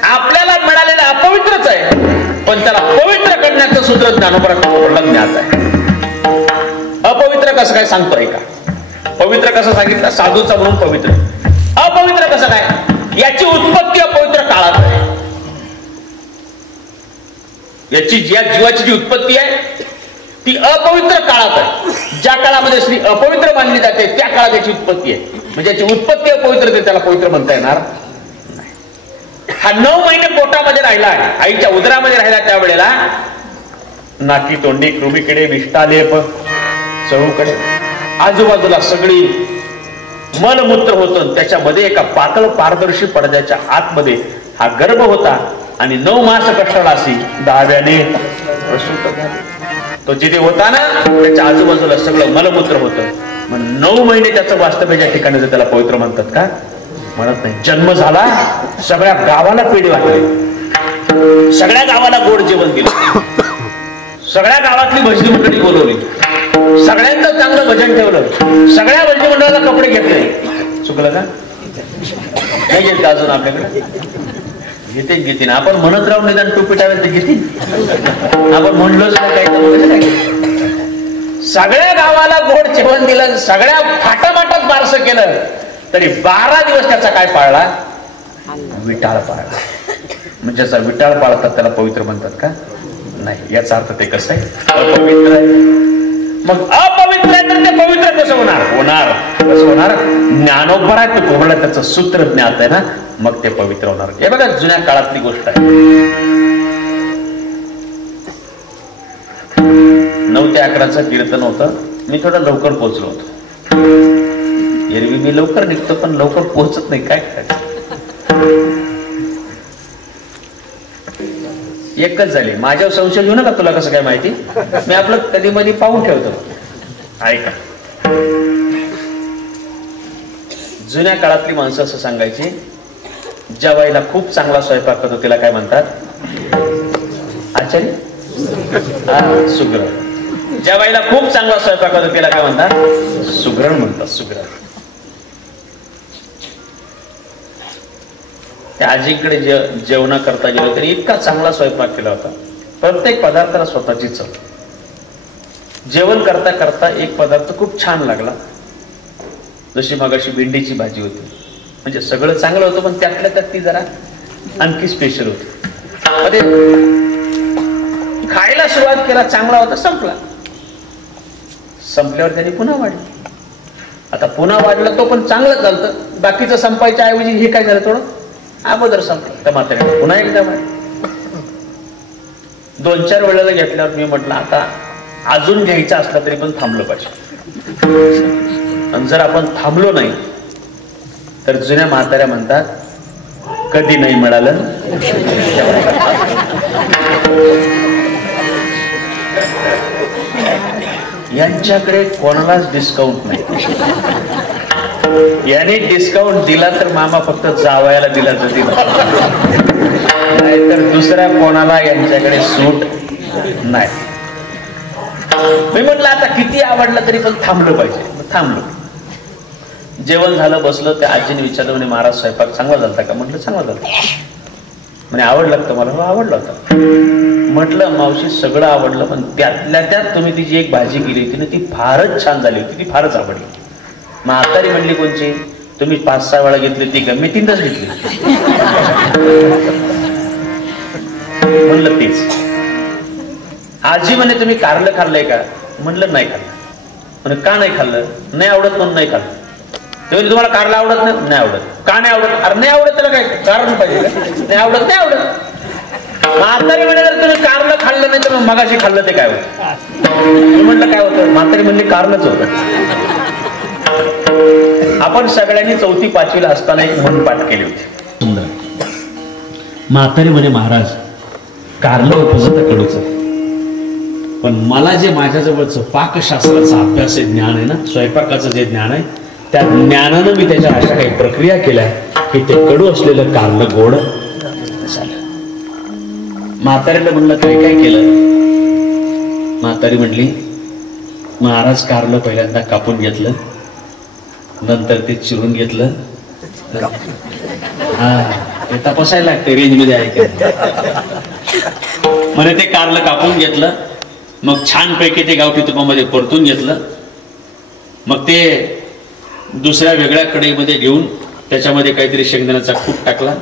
आपल्याला मिळालेलं अपवित्रच आहे, पण त्याला पवित्र करण्याचं सूत्र ज्ञानोबा ज्ञात आहे. अपवित्र कसं काय सांगतोय का? पवित्र कसं सांगितलं? साधूचा म्हणून पवित्र. अपवित्र कसं काय? याची उत्पत्ती अपवित्र काळात आहे. याची ज्या जीवाची जी उत्पत्ती आहे ती अपवित्र काळात आहे. ज्या काळामध्ये स्त्री अपवित्र मानली जाते त्या काळात याची उत्पत्ती आहे. म्हणजे याची उत्पत्ती अपवित्र, त्याला पवित्र म्हणता येणार नाही. हा 9 महिने पोटामध्ये राहिला, आईच्या उदरामध्ये राहिला. त्यावेळेला नाकी तोंडी कृमीकडे विष्टालेप चहूकडे आजूबाजूला सगळी मलमूत्र होतं. त्याच्यामध्ये एका पातळ पारदर्शी पडद्याच्या आतमध्ये हा गर्भ होता आणि 9 मास कष्टाला अशी दहाव्याने प्रसूत झाली. तो जिथे होता ना त्याच्या आजूबाजूला सगळं मलमूत्र होतं. मग 9 महिने त्याचं वास्तव्याच्या ठिकाणी त्याला पवित्र म्हणतात का? म्हणत नाही. जन्म झाला, सगळ्या गावाला पेढे वाटले, सगळ्या गावाला गोड जेवण दिलं, सगळ्या गावातली भजनी मंडळी बोलवली, सगळ्यांचं चांगलं भजन ठेवलं, सगळ्या भजनी मंडळाला कपडे घेतले. चुकलं का? नाही घेत का अजून आपल्याकडे? घेते ना. आपण म्हणत राहून निदान टोपी टावेल तर घेतील. आपण म्हणलोच ना काही. सगळ्या गावाला गोड जेवण दिलं, सगळ्या थाटामाटात बारसं केलं, तरी 12 दिवस त्याचा काय पाळला? विटाळ पाळला. म्हणजे ज्याचा विटाळ पाळतात त्याला पवित्र म्हणतात का? नाही. याचा अर्थ ते कसं आहे? अपवित्र आहे. मग अपवित्र आहे तर ते पवित्र कसं होणार? कसं होणार? ज्ञानोबर आहे तो कोहळा, त्याचं सूत्र ज्ञात आहे ना, मग ते पवित्र होणार. हे बघा जुन्या काळातली गोष्ट आहे. 9 ते 11चं कीर्तन होतं. मी थोडं लवकर पोहोचलो होतो. एरवी मी लवकर निघतो पण लवकर पोहोचत नाही. काय करायचं? एकच झाली. माझ्यावर संशय घेऊ नका. तुला कसं काय माहिती? मी आपलं कधी मधी पाहून ठेवतो. ऐका, जुन्या काळातली माणसं असं सांगायची, जेवायला खूप चांगला स्वयंपाक करतो त्याला काय म्हणतात? आचार्य. सुग्रण. जेवायला खूप चांगला स्वयंपाक करतो त्याला काय म्हणतात? सुग्रण म्हणतात. सुग्रण. त्या आजीकडे जेवणा करता गेलो तरी इतका चांगला स्वयंपाक केला होता. प्रत्येक पदार्थाला स्वतःची चव. जेवण करता करता एक पदार्थ खूप छान लागला. जशी मगाशी भेंडीची भाजी होती. म्हणजे सगळं चांगलं होतं पण त्यातल्या त्यात ती जरा आणखी स्पेशल होती. खायला सुरुवात केला, चांगला होता, संपला. संपल्यावर त्यांनी पुन्हा वाढलं. आता पुन्हा वाढलं तो पण चांगलं चालतं. बाकीचं संपायच्या ऐवजी हे काय झालं, थोडं अगोदर संपलं. तर म्हाताऱ्याने पुन्हा एकदा वाढलं. 2-4 वेळेला घेतल्यावर मी म्हटलं आता अजून घ्यायचं असलं तरी पण थांबलं पाहिजे. आणि जर आपण थांबलो नाही तर जुन्या म्हाताऱ्या म्हणतात कधी नाही मिळालं. यांच्याकडे कोणालाच डिस्काउंट नाही. याने डिस्काउंट दिला तर मामा फक्त जावयाला दिला तर दिला, नाहीतर दुसऱ्या कोणाला यांच्याकडे सूट नाही. मी म्हटलं आता किती आवडलं तरी पण थांबलं पाहिजे. थांबलो. जेवण झालं, बसलं. त्या आजीने विचारलं, म्हणे महाराज स्वयंपाक चांगला झालता का? म्हटलं चांगला झाला. म्हणे आवडलं का तुम्हाला? हो आवडलं होतं. म्हटलं मावशी सगळं आवडलं पण त्यातल्या त्यात तुम्ही ती जी एक भाजी केली होती ना ती फारच छान झाली होती, ती फारच आवडली. म्हातारी म्हणली कोणची? तुम्ही 5-6 वेळा घेतली ती का? मी 3दाच घेतली. म्हणलं तेच. आजी म्हणे तुम्ही कारलं खाल्लंय का? म्हणलं नाही खाल्लं. म्हणे का नाही खाल्लं? नाही आवडत म्हणून नाही खाल्लं. तेव्हा तुम्हाला कारलं आवडत नाही? नाही आवडत. का नाही आवडत? अरे नाही आवडत त्याला काय कारण पाहिजे का? नाही आवडत. नाही आवडत. म्हातारी म्हणे जर तुम्ही कारलं खाल्लं नाही तर मग मगाशी खाल्लं ते काय होतं? मी म्हटलं काय होतं? म्हातारी म्हणली कारलंच होतं. आपण सगळ्यांनी 4थी-5वीला असताना एक म्हण पाठ केली होती. सुंदर. म्हातारी म्हणे महाराज कारलं होतं तर कडूचं, पण मला जे माझ्याजवळचं पाकशास्त्राचा अभ्यास आहे, ज्ञान आहे ना, स्वयंपाकाचं जे ज्ञान आहे त्या ज्ञानानं मी त्याच्या अशा काही प्रक्रिया केल्या की ते कडू असलेलं कारलं गोड झालं. म्हातारीला म्हणलं काय काय केलं? म्हातारी म्हणली महाराज कारलं पहिल्यांदा कापून घेतलं, नंतर ते चिरून घेतलं. ते तपासायला लागते रेंज मध्ये आहे. म्हणे ते कारलं कापून घेतलं, मग छानपैकी ते गावठी तुपामध्ये परतून घेतलं, मग ते दुसऱ्या वेगळ्या कढईमध्ये घेऊन त्याच्यामध्ये काहीतरी शेंगदाण्याचा कूट टाकला,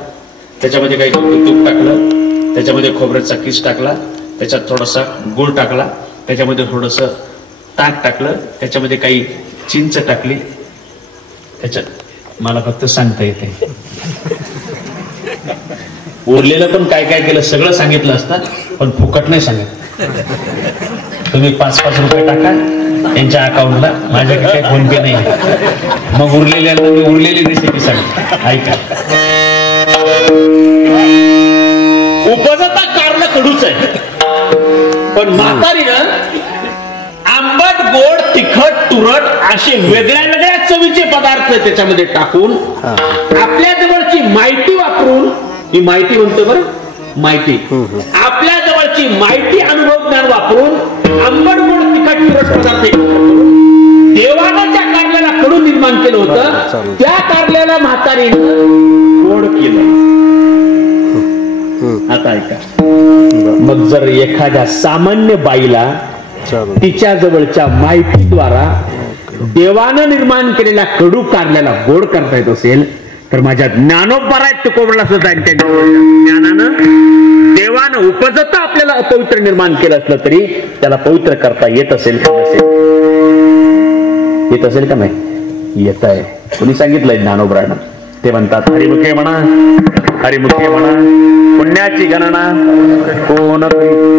त्याच्यामध्ये काही तूप टाकलं, त्याच्यामध्ये खोबऱ्याचा किस टाकला, त्याच्यात थोडासा गूळ टाकला, त्याच्यामध्ये थोडस ताक टाकलं, त्याच्यामध्ये काही चिंच टाकली. त्याच्यात मला फक्त सांगता येते उरलेलं पण काय काय केलं सगळं सांगितलं असतं, पण फुकट नाही सांगत. तुम्ही 5-5 रुपये टाका त्यांच्या अकाउंटला, माझ्याकडे काही फोन पे नाही. मग उरलेली रेसिपी सांग, ऐका. उपजता कारलं कडूच आहे, पण म्हातारीनं आंबट, गोड, तिखट, तुरट असे वेगळ्या वेगळ्या चवीचे पदार्थ त्याच्यामध्ये टाकून आपल्या जवळची माहिती वापरून, ही माहिती म्हणतो बरं, माहिती, आपल्या जवळची माहिती, अनुभव, ज्ञान वापरून आंबट, गोड, तिखट, तुरट पदार्थ देवानं ज्या कारल्याला कडू निर्माण केलं होतं, त्या कारल्याला म्हातारीनं गोड केलं. आता ऐका, मग जर एखाद्या सामान्य बाईला तिच्या जवळच्या माहितीद्वारा देवानं निर्माण केलेल्या कडू कारल्याला गोड करता येत असेल, तर माझ्या ज्ञानोबरात तुकोबरला सुद्धा त्यांच्या ज्ञानानं देवानं उपजता आपल्याला अपवित्र निर्माण केलं असलं तरी त्याला पवित्र करता येत असेल का नसेल? येत असेल का नाही? येत आहे. कोणी सांगितलंय? ज्ञानोबरानं. ते म्हणतात हरिमुखे म्हणा, हरिमुखे म्हणा, पुण्याची गणना कोण,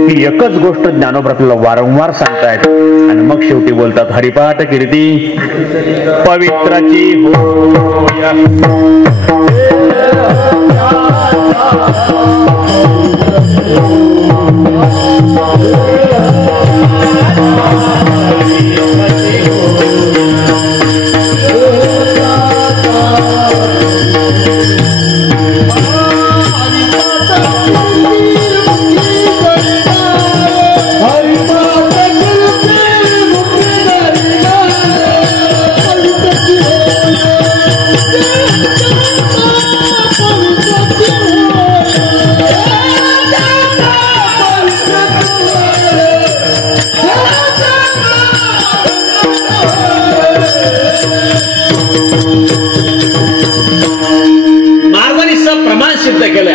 ही एकच गोष्ट ज्ञानोबा आपल्याला वारंवार सांगतायत. आणि मग शेवटी बोलतात हरिपाठ कीर्ती पवित्राची होय.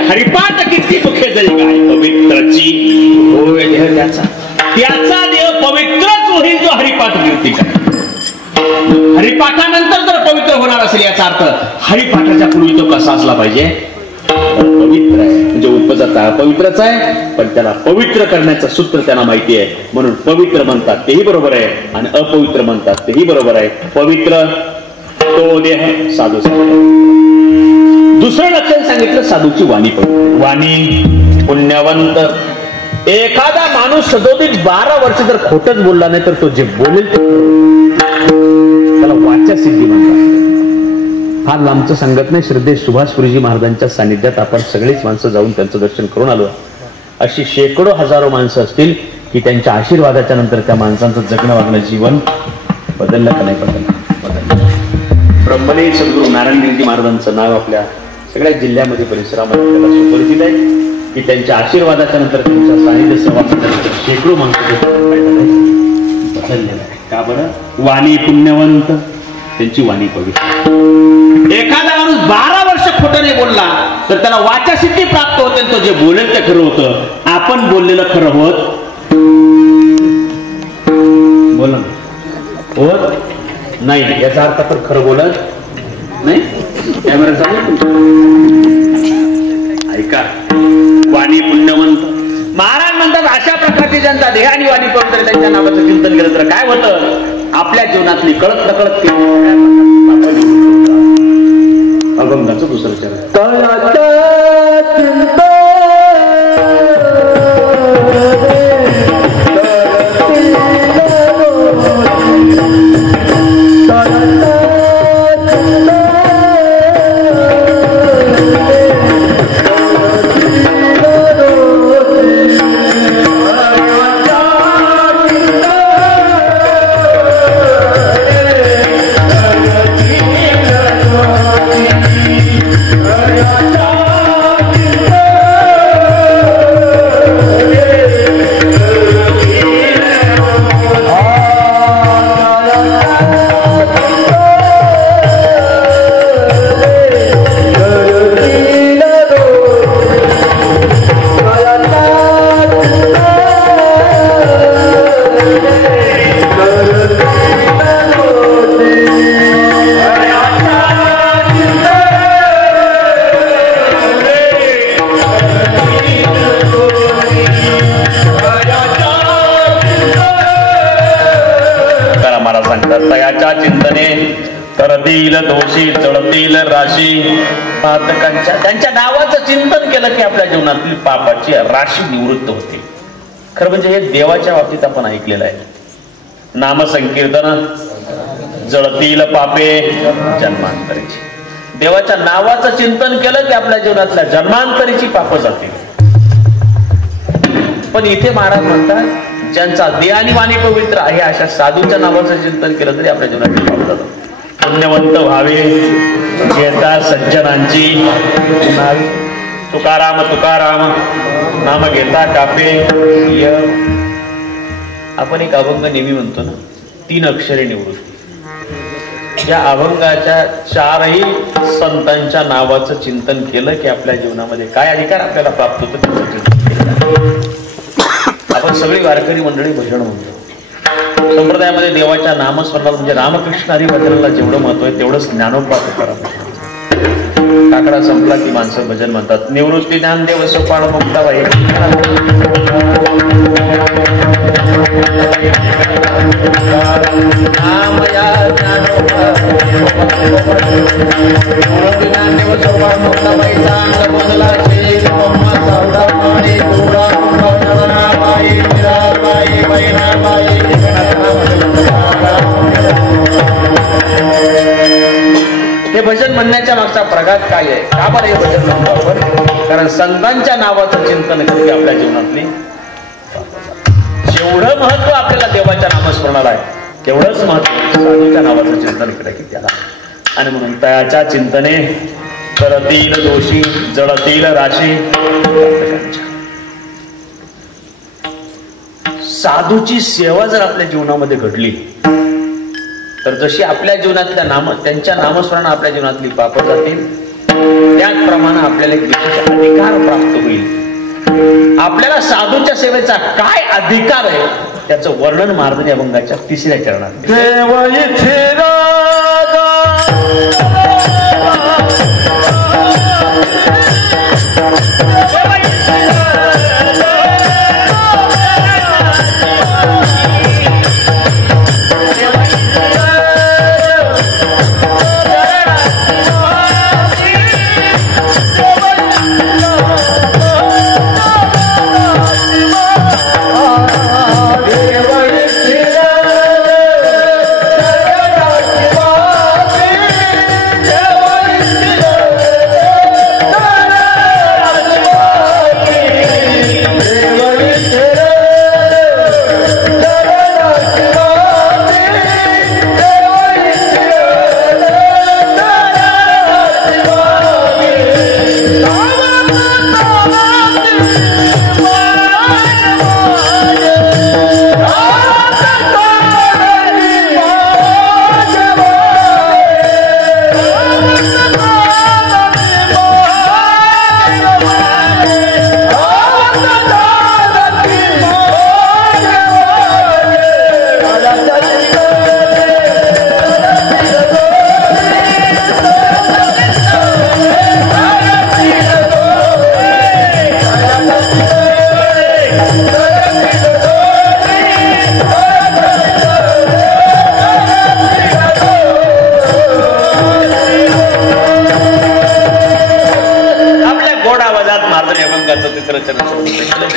हरिपाठ किती मुखे जरी काय पवित्राची होय देह त्याचा देव पवित्रच होईल जो हरिपाठ कीर्ती करेल. हरिपाठानंतर जर पवित्र होणार असेल याचा अर्थ हरिपाठाच्या पूर्वी तो कसा असला पाहिजे? पवित्र आहे. म्हणजे उपजता पवित्रच आहे, पण त्याला पवित्र करण्याचं सूत्र त्यांना माहिती आहे, म्हणून पवित्र म्हणतात तेही बरोबर आहे आणि अपवित्र म्हणतात तेही बरोबर आहे. पवित्र तो देह साधू. दुसरं लक्षण सांगितलं साधूची वाणी. वाणी पुण्यवंत. एखादा माणूस सदोदित 12 वर्ष जर खोटच बोलला नाही तर तो जे बोलेल त्याला वाचा सिद्धी म्हणतात. फार लांबचं सांगत नाही, श्रद्धेश सुभाषपुरीजी महाराजांच्या सानिध्यात आपण सगळीच माणसं जाऊन त्यांचं दर्शन करून आलो. अशी शेकडो हजारो माणसं असतील की त्यांच्या आशीर्वादाच्या नंतर त्या माणसांचं जगणं वागणं जीवन बदललं का नाही? बदललं. ब्रह्मलीन सद्गुरू नारायणगिरी महाराजांचं नाव आपल्या सगळ्या जिल्ह्यामध्ये परिसरामध्ये आपल्याला सुपरिचित आहे की त्यांच्या आशीर्वादाच्या नंतर त्यांच्या सानिध्य सहवासानंतर शेकडो माणसं बदललेलं आहे. का बरं? वाणी पुण्यवंत, त्यांची वाणी पवित्र. एखादा माणूस 12 वर्ष खोटं नाही बोलला तर त्याला वाचा सिद्धी प्राप्त होते. तो जे बोलेल ते खरं होतं. आपण बोललेलं खरं होत बोल होत नाही याचा अर्थ आपण खरं बोलत नाही. कॅमेरा चालू. ऐका, वाणी पुण्यवंत. महाराज म्हणतात अशा प्रकारची जनता देह आणि वाणी पवित्र त्यांच्या नावाचं चिंतन केलं तर काय होतं? आपल्या जीवनातली कळत नकळत अभंगाचं दुसरं चरण. Yeah. जळतील दोषी जळतील राशी पातकांच्या, त्यांच्या नावाचं चिंतन केलं की आपल्या जीवनातील पापाची राशी निवृत्त होते. खरं म्हणजे हे देवाच्या बाबतीत आपण ऐकलेलं आहे. नामसंकीर्तन जळतील पापे जन्मांतरीची. देवाच्या नावाचं चिंतन केलं की आपल्या जीवनातल्या जन्मांतरीची पाप जातील. पण इथे महाराज म्हणतात ज्यांचा देह आणि वाणी पवित्र आहे अशा साधूच्या नावाचं चिंतन केलं तरी आपल्या जीवनाची पाप जातात. पुण्यवंत व्हावे घेता सज्जनांची नावे. तुकाराम तुकाराम नाम घेता कापे. आपण एक अभंग नेहमी म्हणतो ना, 3 अक्षरे निवृत्ती. या अभंगाच्या 4ही संतांच्या नावाचं चिंतन केलं की आपल्या जीवनामध्ये काय अधिकार आपल्याला प्राप्त होतो त्याचं चिंतन केलं. आपण सगळी वारकरी मंडळी भजन म्हणतो. संप्रदायामध्ये देवाच्या नामस्मरणाला म्हणजे रामकृष्ण हरी भजनाला जेवढं महत्व आहे तेवढंच ज्ञानोबा तुकाराम. काकडा संपला की माणसं भजन म्हणतात. निवृत्ती ज्ञानदेव सोपान मुक्ताबाई. हे भजन म्हणण्याच्या मागचा प्रघात काय आहे? का बरं हे भजन म्हणतो आपण? कारण संतांच्या नावाचं चिंतन केलं की आपल्या जीवनातली जेवढं महत्व आपल्याला देवाच्या नामस्मरणाला आहे तेवढंच महत्व साधूच्या नावाचं चिंतन केलं की त्याला. आणि म्हणून त्याच्या चिंतने जळतील दोषी जळतील राशी. साधूची सेवा जर आपल्या जीवनामध्ये घडली तर जशी आपल्या जीवनातल्या त्यांच्या नामस्मरण आपल्या जीवनातली पाप जातील त्याचप्रमाणे आपल्याला एक विशेष अधिकार प्राप्त होईल. आपल्याला साधूच्या सेवेचा काय अधिकार आहे त्याचं वर्णन महाराजांनी अभंगाच्या 3ऱ्या चरणात. देव इथे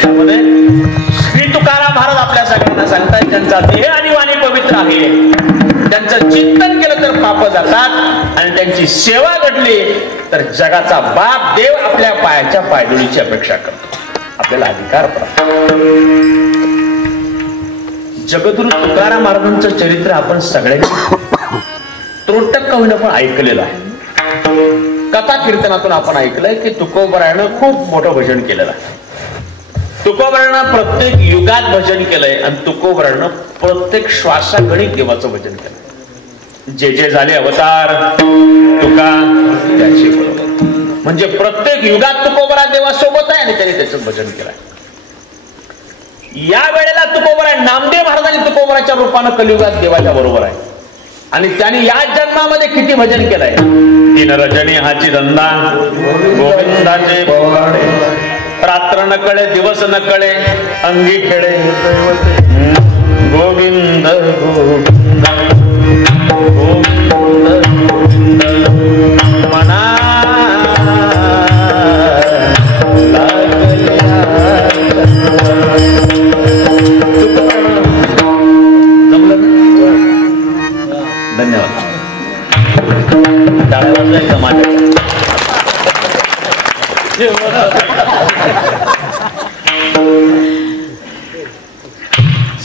श्री तुकाराम महाराज आपल्या सगळ्यांना सांगतात ज्यांचा देह आणि वाणी पवित्र आहे त्यांचं चिंतन केलं तर पाप जातात आणि त्यांची सेवा घडली तर जगाचा बाप देव आपल्या पायाच्या पायदुळीची अपेक्षा करतो. आपल्याला अधिकार प्राप्त. जगद्गुरु तुकाराम महाराजांचं चरित्र आपण सगळ्यांनी त्रोटक का होईना पण ऐकलेलं आहे. कथा कीर्तनातून आपण ऐकलंय की तुकोबरायानं खूप मोठं भजन केलेलं आहे. तुकोबरायानं प्रत्येक युगात भजन केलंय आणि तुकोबरायानं प्रत्येक श्वासागणिक देवाचं भजन केलंय. जे जे झाले अवतार तुका त्याची बरोबर म्हणजे प्रत्येक युगात तुकोबराय देवासोबत आहे आणि त्याने त्याचं भजन केलंय. या वेळेला तुकोबराय नामदेव महाराजांनी तुकोबराच्या रूपानं कलियुगात देवाच्या बरोबर आहे आणि त्यांनी या जन्मामध्ये किती भजन केलंय. 3 रजनी हाची धंदा गोविंदाचे बोवाडे रात्र न कळे दिवस न कळे अंगी खेळे गोविंद गोविंद मना धन्यवाद. टाळ्या वाजवायचा माझ्या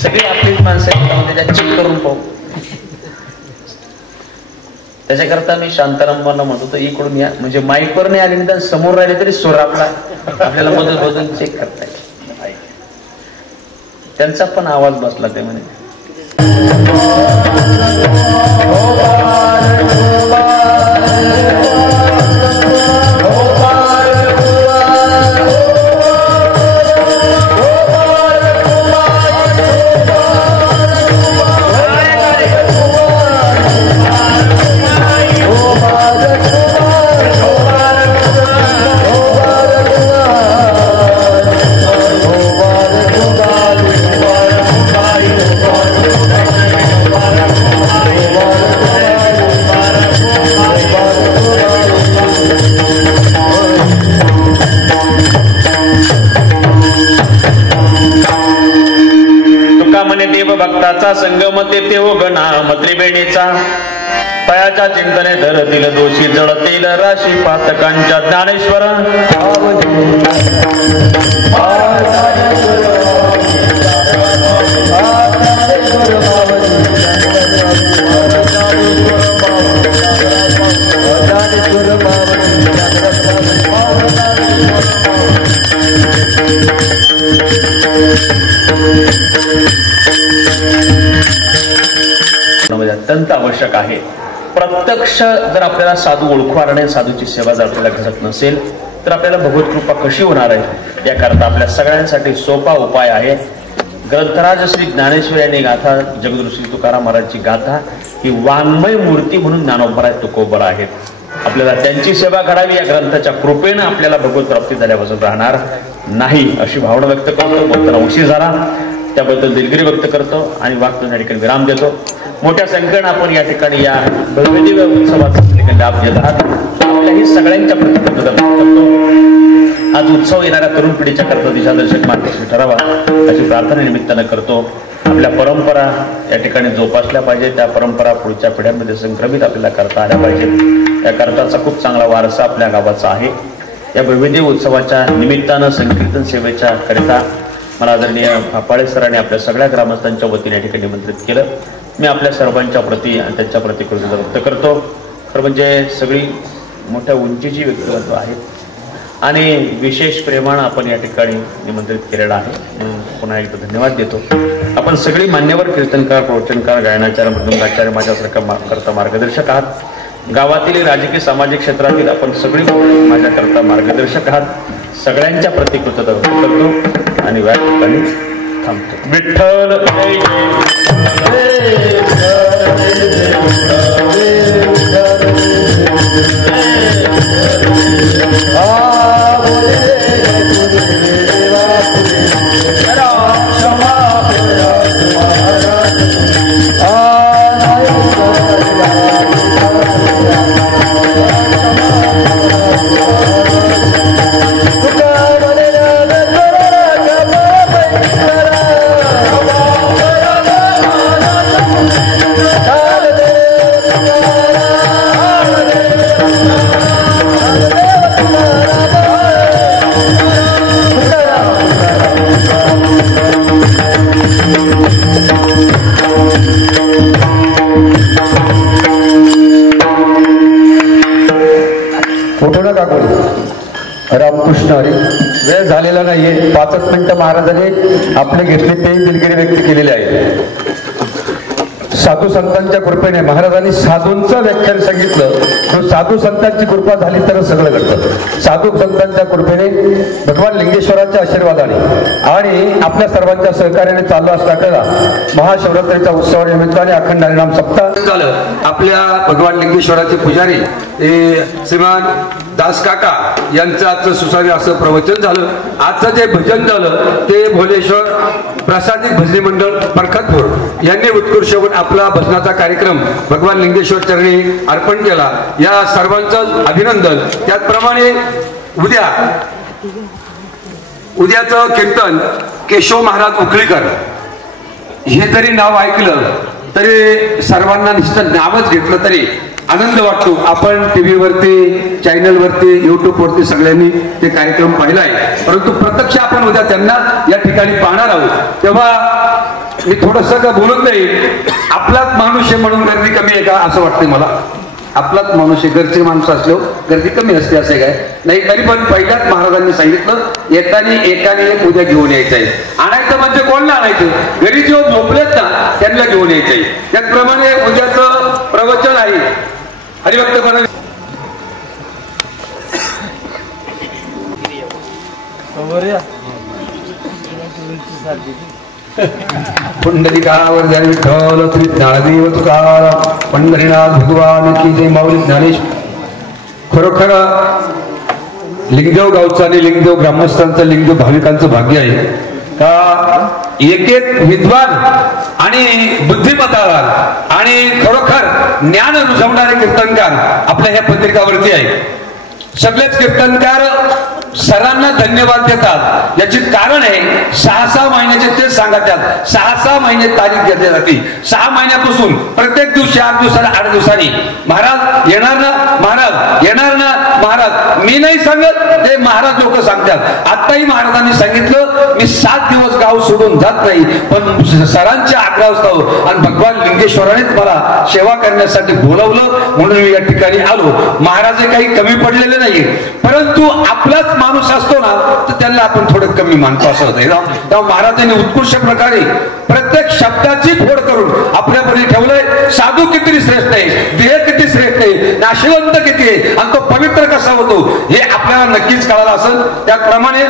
सगळी आपलीच माणसं त्याच्यात चेक करून पाहू. त्याच्याकरता मी शांतारामला म्हणतो तर इकडून या, म्हणजे माईकवर नाही आले निदान समोर राहिले तरी स्वर आपल्याला मधून चेक करता येईल. त्यांचा पण आवाज बसला ते म्हणे. भक्ताचा संगम तेथे हो गणा त्रिवेणीचा पयाच्या चिंतने धरतील दोषी जळतील राशी पातकांच्या ज्ञानेश्वर अत्यंत आवश्यक आहे. प्रत्यक्ष जर आपल्याला साधू ओळखू आणि साधूची सेवा जर आपल्याला घडत नसेल तर आपल्याला भगवत कृपा कशी होणार आहे. याकरता आपल्या सगळ्यांसाठी सोपा उपाय आहे. ग्रंथराज श्री ज्ञानेश्वर यांनी गाथा जगद्गुरु श्री तुकाराम महाराजची गाथा ही वाङ्मय मूर्ती म्हणून ज्ञानोबराय तुकोबर आहेत. आपल्याला त्यांची सेवा करावी या ग्रंथाच्या कृपेने आपल्याला भगवत प्राप्ती झाल्यापासून राहणार नाही अशी भावना व्यक्त करतो. बोलताना उशीर झाला त्याबद्दल दिलगिरी व्यक्त करतो आणि वाक्य या ठिकाणी विराम देतो. मोठ्या संख्येने आपण या ठिकाणी या भव्यदिव्य उत्सवाचा लाभ घेत आहात. आपल्याही सगळ्यांच्या प्रतिकृतीचा करतो. आज उत्सव येणाऱ्या तरुण पिढीच्या करता दिशादर्शक मार्गदर्शक ठरावा अशी प्रार्थना निमित्तानं करतो. आपल्या परंपरा या ठिकाणी जोपासल्या पाहिजे. त्या परंपरा पुढच्या पिढ्यांमध्ये संक्रमित आपल्याला करता आल्या पाहिजेत. या करताचा खूप चांगला वारसा आपल्या गावाचा आहे. या भव्यदिव्य उत्सवाच्या निमित्तानं संकीर्तन सेवेच्या करिता मला आदरणीय फापाळे सरांनी आपल्या सगळ्या ग्रामस्थांच्या वतीने या ठिकाणी निमंत्रित केलं. मी आपल्या सर्वांच्या प्रती आणि त्यांच्या प्रती कृतज्ञता व्यक्त करतो. खरं म्हणजे सगळी मोठ्या उंचीची व्यक्तिमत्व आहेत आणि विशेष प्रेमानं आपण या ठिकाणी निमंत्रित केलेलं आहे. पुन्हा एकदा धन्यवाद देतो. आपण सगळी मान्यवर कीर्तनकार प्रवचनकार गायनाचार्य मृदुंगाचार्य माझ्यासारखा करता मार्गदर्शक आहात. गावातील राजकीय सामाजिक क्षेत्रातील आपण सगळी माझ्याकरता मार्गदर्शक आहात. सगळ्यांच्या प्रती कृतज्ञता व्यक्त करतो आणि या ठिकाणी थांबतो. विठ्ठल रामकृष्ण हरी. वेळ झालेला नाहीये. 5 मिनिटं महाराजांनी आपले घेतले ते दिलगिरी व्यक्त केलेले आहे. साधू संतांच्या कृपेने महाराजांनी साधूंचं व्याख्यान सांगितलं. तो साधू संतांची कृपा झाली तर सगळं घडतं. साधू संतांच्या कृपेने भगवान लिंगेश्वराच्या आशीर्वादाने आणि आपल्या सर्वांच्या सहकार्याने चालू असणाऱ्या महाशिवरात्रीच्या उत्सवानिमित्ताने अखंड हरिनाम सप्ताह झालं. आपल्या भगवान लिंगेश्वराचे पुजारी श्रीमान दास काका यांचं आजचं सुसारे असं प्रवचन झालं. आजचं जे भजन झालं ते भोलेश्वर प्रासादिक भजनी मंडळ बरकतपूर यांनी उत्कृष्ट आपला भजनाचा कार्यक्रम भगवान लिंगेश्वर चरणी अर्पण केला. या सर्वांचं अभिनंदन. त्याचप्रमाणे उद्याचं कीर्तन केशव महाराज उकळीकर हे जरी नाव ऐकलं तरी सर्वांना नुसतं नावच घेतलं तरी आनंद वाटतो. आपण टीव्हीवरती, चॅनलवरती, युट्यूबवरती सगळ्यांनी ते कार्यक्रम पाहिला आहे, परंतु प्रत्यक्ष आपण उद्या त्यांना या ठिकाणी पाहणार आहोत. तेव्हा मी थोडंसं का बोलत नाही, आपलाच माणूस आहे म्हणून गर्दी कमी आहे का असं वाटतंय मला. आपलाच माणूस आहे, घरचे माणसं असल्यावर गर्दी कमी असते असं काय नाही. तरी पण पहिल्याच महाराजांनी सांगितलं एकाने एक उद्या घेऊन यायचं आहे. आणायचं म्हणजे कोणला आणायचं? घरी जे झोपलेत ना त्यांना घेऊन यायचं आहे. त्याचप्रमाणे उद्याचं प्रवचन आहे हरिभक्त बन पुंडलिकावर जय विठ्ठल श्री ज्ञानदेव तुकाराम पंढरीनाथ भगवान की जय. माऊली ज्ञानेश्वर. खरोखर लिंगदेव गावचं आणि लिंगदेव ग्रामस्थांचं, लिंगदेव भाविकांचं भाग्य आहे का एक विद्वान आणि बुद्धिमत्तावान आणि खरोखर ज्ञान रुजवणारे कीर्तनकार आपल्या ह्या पत्रिकावरती आहे. सगळेच कीर्तनकार सरांना धन्यवाद देतात. याचे कारण आहे 6-6 महिन्याचे तेच सांगतात. 6-6 महिने तारीख घेतली जाते. 6 महिन्यापासून प्रत्येक दिवशी 8 दिवसाला 8 दिवसांनी महाराज येणार ना, महाराज येणार ना, महाराज. मी नाही सांगत, ते महाराज लोक सांगतात. आताही महाराजांनी सांगितलं मी 7 दिवस गाव सोडून जात नाही, पण सरांच्या आग्रहास्तव आणि भगवान लिंगेश्वरानेच मला सेवा करण्यासाठी बोलवलं म्हणून मी या ठिकाणी आलो. महाराज काही कमी पडलेले नाही, परंतु आपलाच माणूस असतो ना तर त्यांना आपण थोडं कमी मानतो असं होतं. तेव्हा महाराजांनी उत्कृष्ट प्रकारे प्रत्येक शब्दाची फोड करून आपल्यापर्यंत ठेवलंय. साधू किती श्रेष्ठ आहे, देह किती श्रेष्ठ आहे, नाशिवंत किती आहे आणि तो पवित्र कसा होतो हे आपल्याला नक्कीच कळालं असेल. त्याप्रमाणे